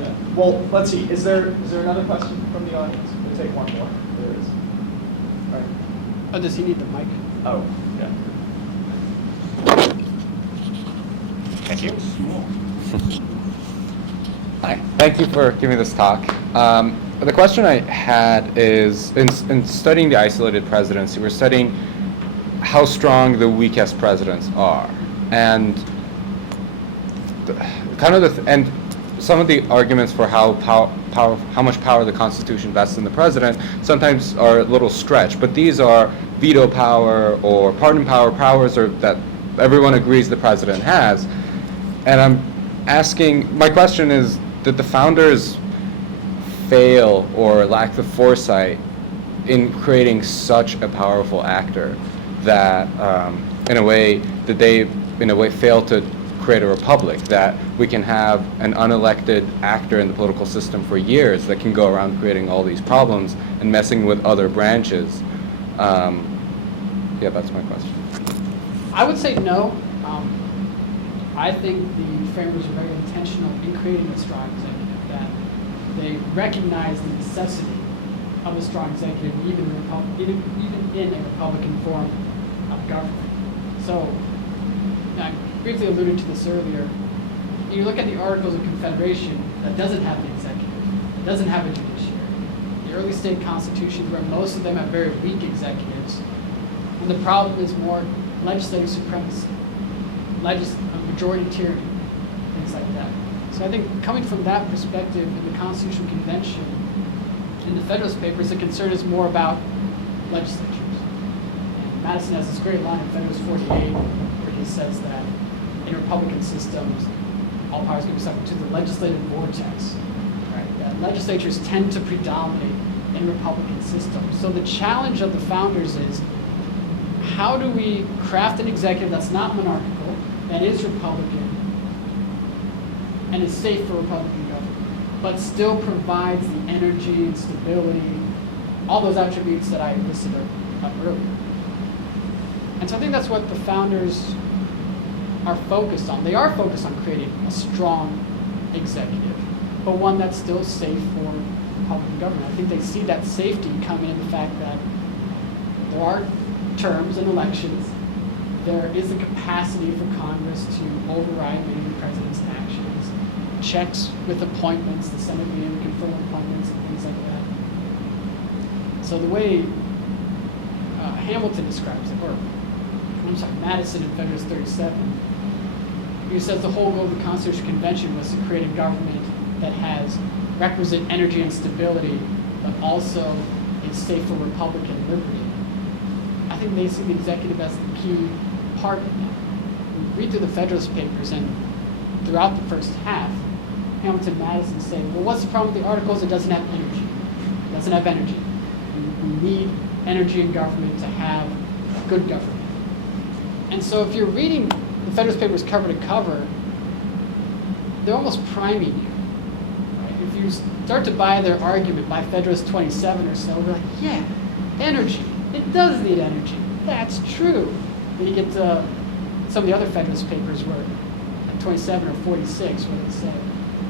yeah. Well, let's see. Is there another question from the audience? We'll take one more. There is. All right. Oh, does he need the mic? Oh, yeah. Thank you. Hi, thank you for giving this talk. The question I had is, in studying the isolated presidency, we're studying how strong the weakest presidents are, and and some of the arguments for how much power the Constitution vests in the president sometimes are a little stretched. But these are veto power or pardon power, powers that everyone agrees the president has. And I'm asking, my question is, did the founders fail or lack the foresight in creating such a powerful actor that, in a way, did they, fail to create a republic, that we can have an unelected actor in the political system for years that can go around creating all these problems and messing with other branches? Yeah, that's my question. I would say no. I think the framers were very intentional in creating a strong executive, that they recognized the necessity of a strong executive even in a Republican form of government. So, I briefly alluded to this earlier. You look at the Articles of Confederation that doesn't have an executive, it doesn't have a judiciary. The early state constitutions, where most of them have very weak executives, and the problem is more legislative supremacy, majority tyranny, things like that. So I think coming from that perspective in the Constitutional Convention, in the Federalist Papers, the concern is more about legislatures. And Madison has this great line in Federalist 48 where he says that in Republican systems, all powers can be subject to the legislative vortex. Right? That legislatures tend to predominate in Republican systems. So the challenge of the founders is, how do we craft an executive that's not monarchical, that is Republican, and is safe for Republican government, but still provides the energy and stability, all those attributes that I listed up earlier. And so I think that's what the founders are focused on. They are focused on creating a strong executive, but one that's still safe for Republican government. I think they see that safety coming in the fact that there are terms and elections. There is a capacity for Congress to override many of the president's actions, checks with appointments, the Senate being able to confirm appointments and things like that. So the way Hamilton describes it, or I'm sorry, Madison in Federalist 37, he says the whole goal of the Constitutional Convention was to create a government that has requisite energy and stability, but also is safe for Republican liberty. I think they see the executive as the key part of that. We read through the Federalist Papers, and throughout the first half, Hamilton and Madison say, well, what's the problem with the Articles? It doesn't have energy. It doesn't have energy. We need energy in government to have good government. And so if you're reading the Federalist Papers cover to cover, they're almost priming you. Right? If you start to buy their argument by Federalist 27 or so, we're like, yeah, energy. It does need energy. That's true. Then you get to some of the other Federalist Papers where 27 or 46, where they say,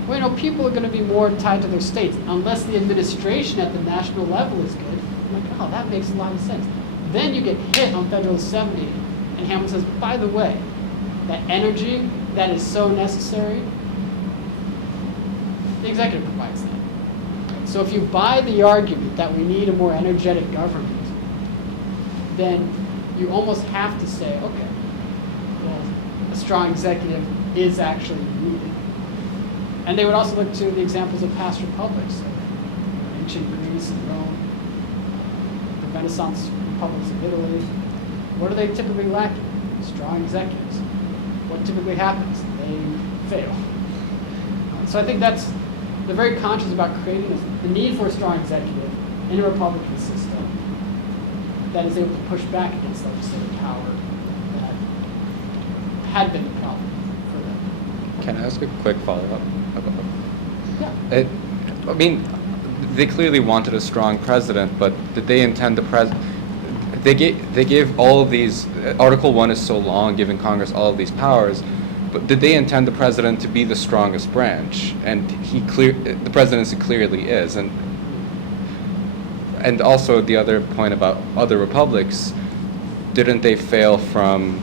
well, you know, people are going to be more tied to their states unless the administration at the national level is good. I'm like, oh, that makes a lot of sense. Then you get hit on Federal 70, and Hamilton says, by the way, that energy that is so necessary, the executive provides that. So if you buy the argument that we need a more energetic government, then you almost have to say, okay, well, a strong executive is actually needed. And they would also look to the examples of past republics, so ancient Greece and Rome, the Renaissance republics of Italy. What are they typically lacking? Strong executives. What typically happens? They fail. So I think they're very conscious about creating the need for a strong executive in a Republican system that is able to push back against legislative power that had been a problem for them. Can I ask a quick follow-up? Yeah. I mean, they clearly wanted a strong president, but did they intend the They gave all of these. Article 1 is so long, giving Congress all of these powers. But did they intend the president to be the strongest branch? And the presidency clearly is. And also the other point about other republics, didn't they fail from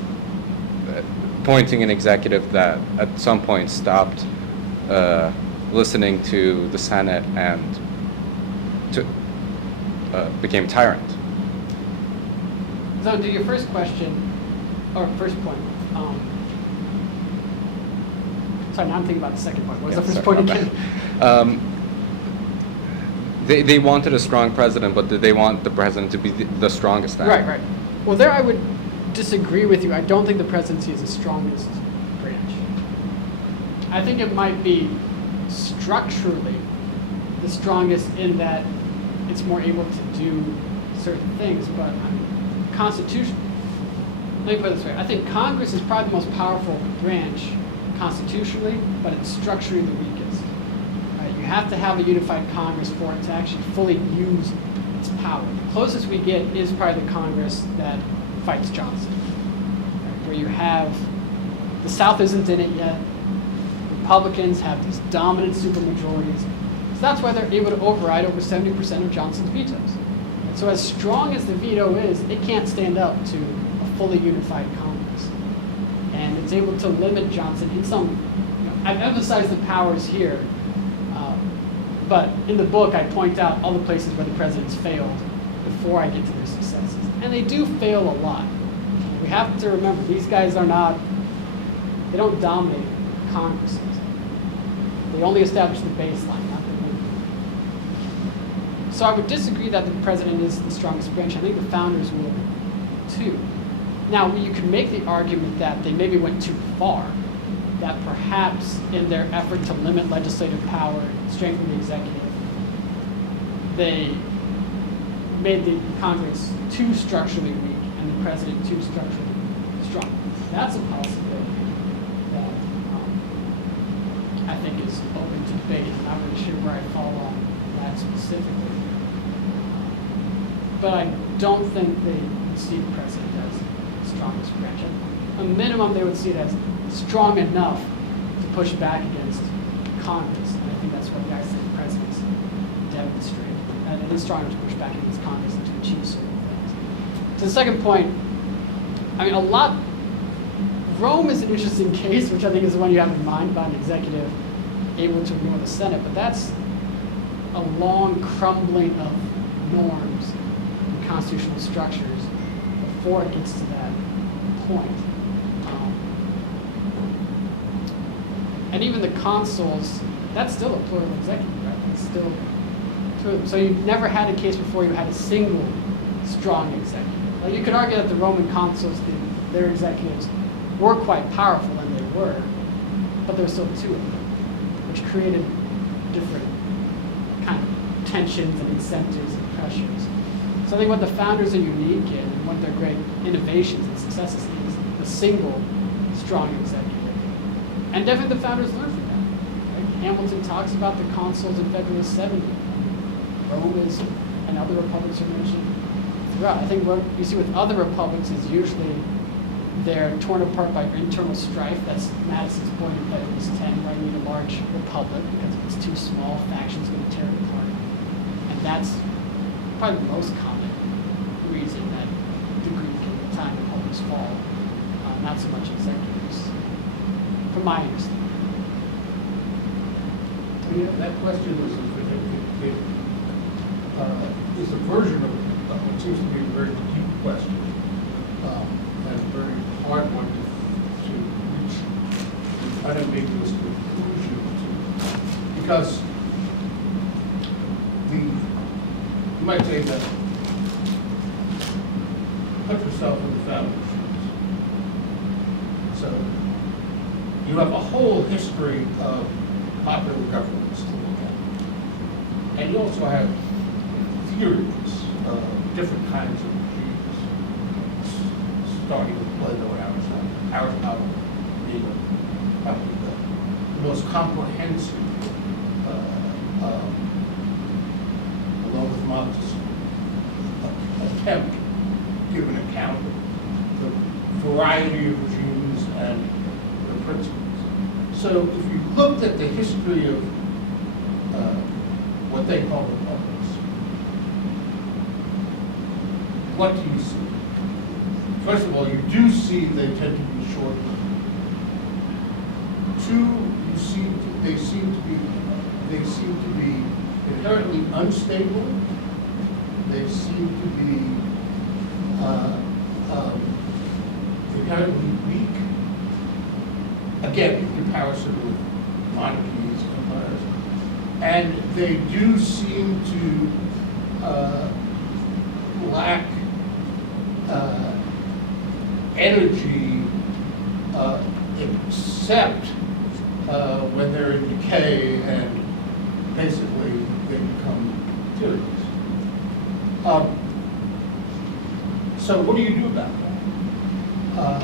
appointing an executive that at some point stopped listening to the Senate and became tyrant? So to your first question, or first point, sorry, now I'm thinking about the second point. What was the first point again? They wanted a strong president, but did they want the president to be the strongest actor? Right. Well, there I would disagree with you. I don't think the presidency is the strongest branch. I think it might be structurally the strongest in that it's more able to do certain things, but Constitution. Let me put it this way. I think Congress is probably the most powerful branch constitutionally, but it's structurally the weakest. Right? You have to have a unified Congress for it to actually fully use its power. The closest we get is probably the Congress that fights Johnson, right? Where you have, the South isn't in it yet. Republicans have these dominant supermajorities. So that's why they're able to override over 70% of Johnson's vetoes. And so as strong as the veto is, it can't stand up to a fully unified Congress. And it's able to limit Johnson in some, I've emphasized the powers here, but in the book I point out all the places where the president's failed before I get to their successes. And they do fail a lot. We have to remember, these guys they don't dominate Congresses. They only establish the baseline, not the limit. So I would disagree that the president is the strongest branch. I think the founders will too. Now, you could make the argument that they maybe went too far, that perhaps in their effort to limit legislative power, strengthen the executive, they made the Congress too structurally weak and the president too structurally strong. That's a possibility that I think is open to debate. I'm not really sure where I fall on that specifically. But I don't think they see the president as the strongest branch. At a minimum, they would see it as strong enough to push back against Congress. And I think that's what the Iceland presidents demonstrate. And it is strong enough to push back against Congress and to achieve certain things. So the second point, Rome is an interesting case, which I think is the one you have in mind about an executive able to ignore the Senate, but that's a long crumbling of norms and constitutional structures before it gets to that point. And even the consuls, that's still a plural executive, right? It's still plural. So you've never had a case before you had a single strong executive. Like you could argue that the Roman consuls, their executives, were quite powerful, and they were, but there were still two of them, which created different kind of tensions and incentives and pressures. So I think what the founders are unique in, and one of their great innovations and successes, is the single strong executive. And definitely the founders learned from that. Right? Hamilton talks about the consuls in Federalist 70. Rome is, and other republics are mentioned throughout. I think what you see with other republics is usually They're torn apart by internal strife. That's Madison's point in Federalist 10, where I need a large republic, because if it's too small, factions going to tear it apart. And that's probably the most common reason that the Greek at the time republics fall, not so much executives, from my understanding. Yeah, that question is a version of what seems to be a very deep question, and a very hard one to reach an unambiguous conclusion to. Because you might say that, put yourself in the founder's shoes. So you have a whole history of popular governments to look at. And you also have theories of different kinds of regimes, starting with Plato and Aristotle being probably the most comprehensive, along with Montesquieu, attempt to give an account of the variety of regimes and the principles. So if you looked at the history of what they call republics, what do you see? First of all, you do see they tend to be short-lived. Two, they seem to be inherently unstable. They seem to be inherently weak. Again, in comparison with monarchies, empires, and they do seem to lack energy, except when they're in decay and basically they become tyrannies. So what do you do about that?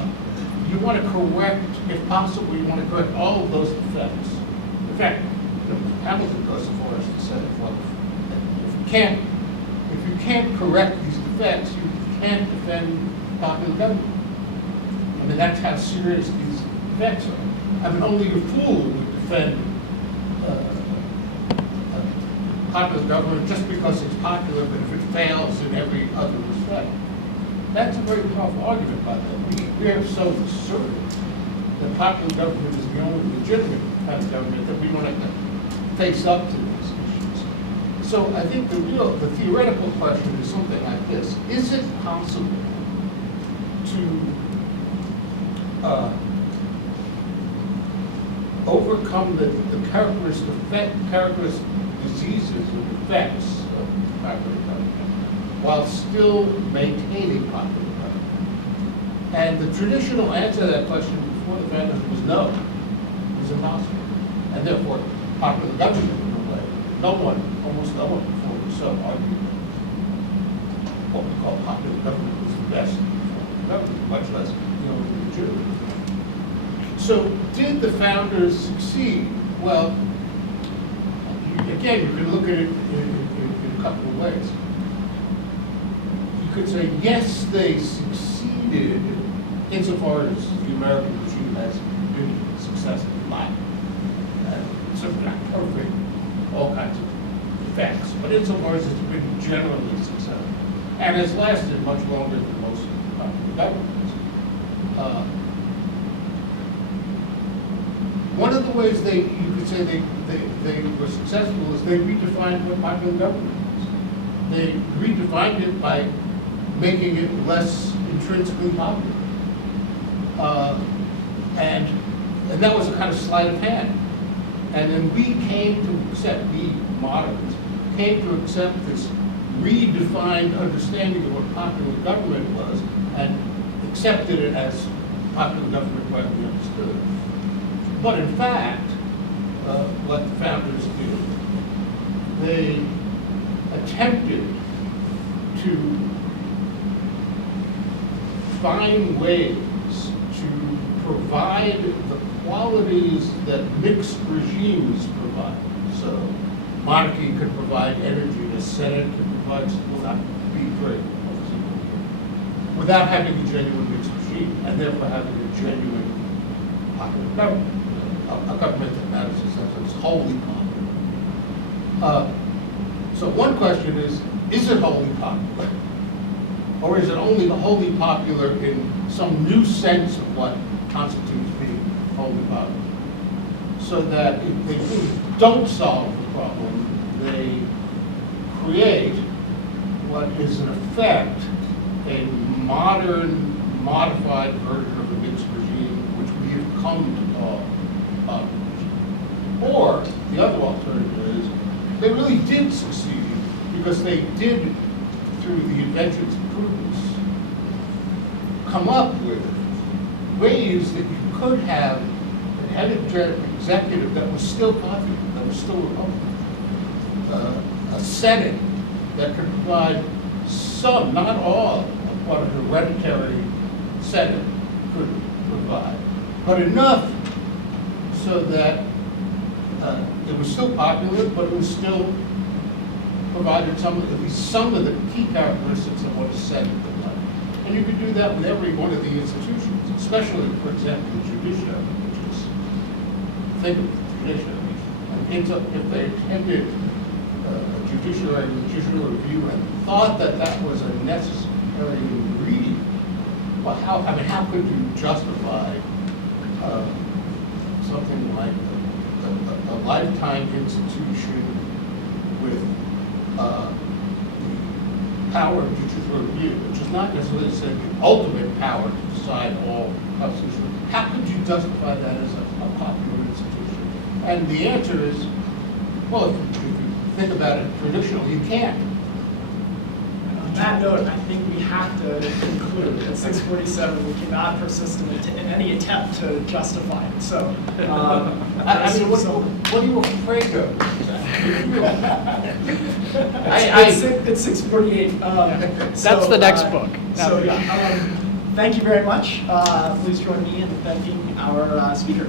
You want to correct, if possible, you want to correct all of those defects. In fact, Hamilton goes so far as to say, well, if you can't correct these defects, you can't defend popular government. I mean, that's how serious these defects are. I mean, only a fool would defend popular government just because it's popular, but if it fails in every other respect. That's a very powerful argument, by the way. We are so assertive that popular government is the only legitimate kind of government that we want to face up to these issues. So I think the theoretical question is something like this. Is it possible to overcome the characteristic diseases and effects of popular government while still maintaining popular government? And the traditional answer to that question before the founders was no. It was impossible. And therefore, popular government in a way, almost no one before Rousseau argued what we call popular government was the best form of government, much less legitimate. So did the founders succeed? Well, again, you can look at it in a couple of ways. You could say, yes, they succeeded insofar as the American regime has been successful in life. Certainly not perfect, all kinds of effects, but insofar as it's been generally successful and has lasted much longer than most popular governments. One of the ways you could say they were successful is they redefined what popular government is. They redefined it by making it less intrinsically popular. And that was a kind of sleight of hand. And then we moderns, came to accept this redefined understanding of what popular government was and accepted it as popular government rightly understood. But in fact, what the founders did, they attempted to find ways to provide the qualities that mixed regimes provide. So monarchy could provide energy, the Senate could provide, will not be very without having a genuine mixed regime. regime, and therefore having a genuine popular government, a government that matters in sense that is wholly popular. So one question is it wholly popular? Or is it only wholly popular in some new sense of what constitutes being wholly popular? So that if they really don't solve the problem, they create what is in effect a modern, modified version of the mixed regime, which we have come to call populism. Or the other alternative is they really did succeed because they did, through the inventions of prudence, come up with ways that you could have an head executive that was still popular, that was still Republican, a Senate that could provide some, not all, of what a hereditary Senate could provide, but enough so that it was still popular, but it was still provided some, at least some of the key characteristics of what a Senate looked like. And you could do that with every one of the institutions, especially, for example, the judiciary, which is, think of the judiciary. If they attended a judicial review and thought that that was a necessary ingredient, well, how could you justify something like a lifetime institution with the power of judicial review, which is not necessarily the ultimate power to decide all constitutional? How could you justify that as a popular institution? And the answer is, well, if you think about it traditionally, you can't. On that note, I think we have to conclude at 6:47 we cannot persist in any attempt to justify it. So, I mean, what are you afraid of? It's 6:48. That's the next book. So yeah, thank you very much. Please join me in thanking our speaker.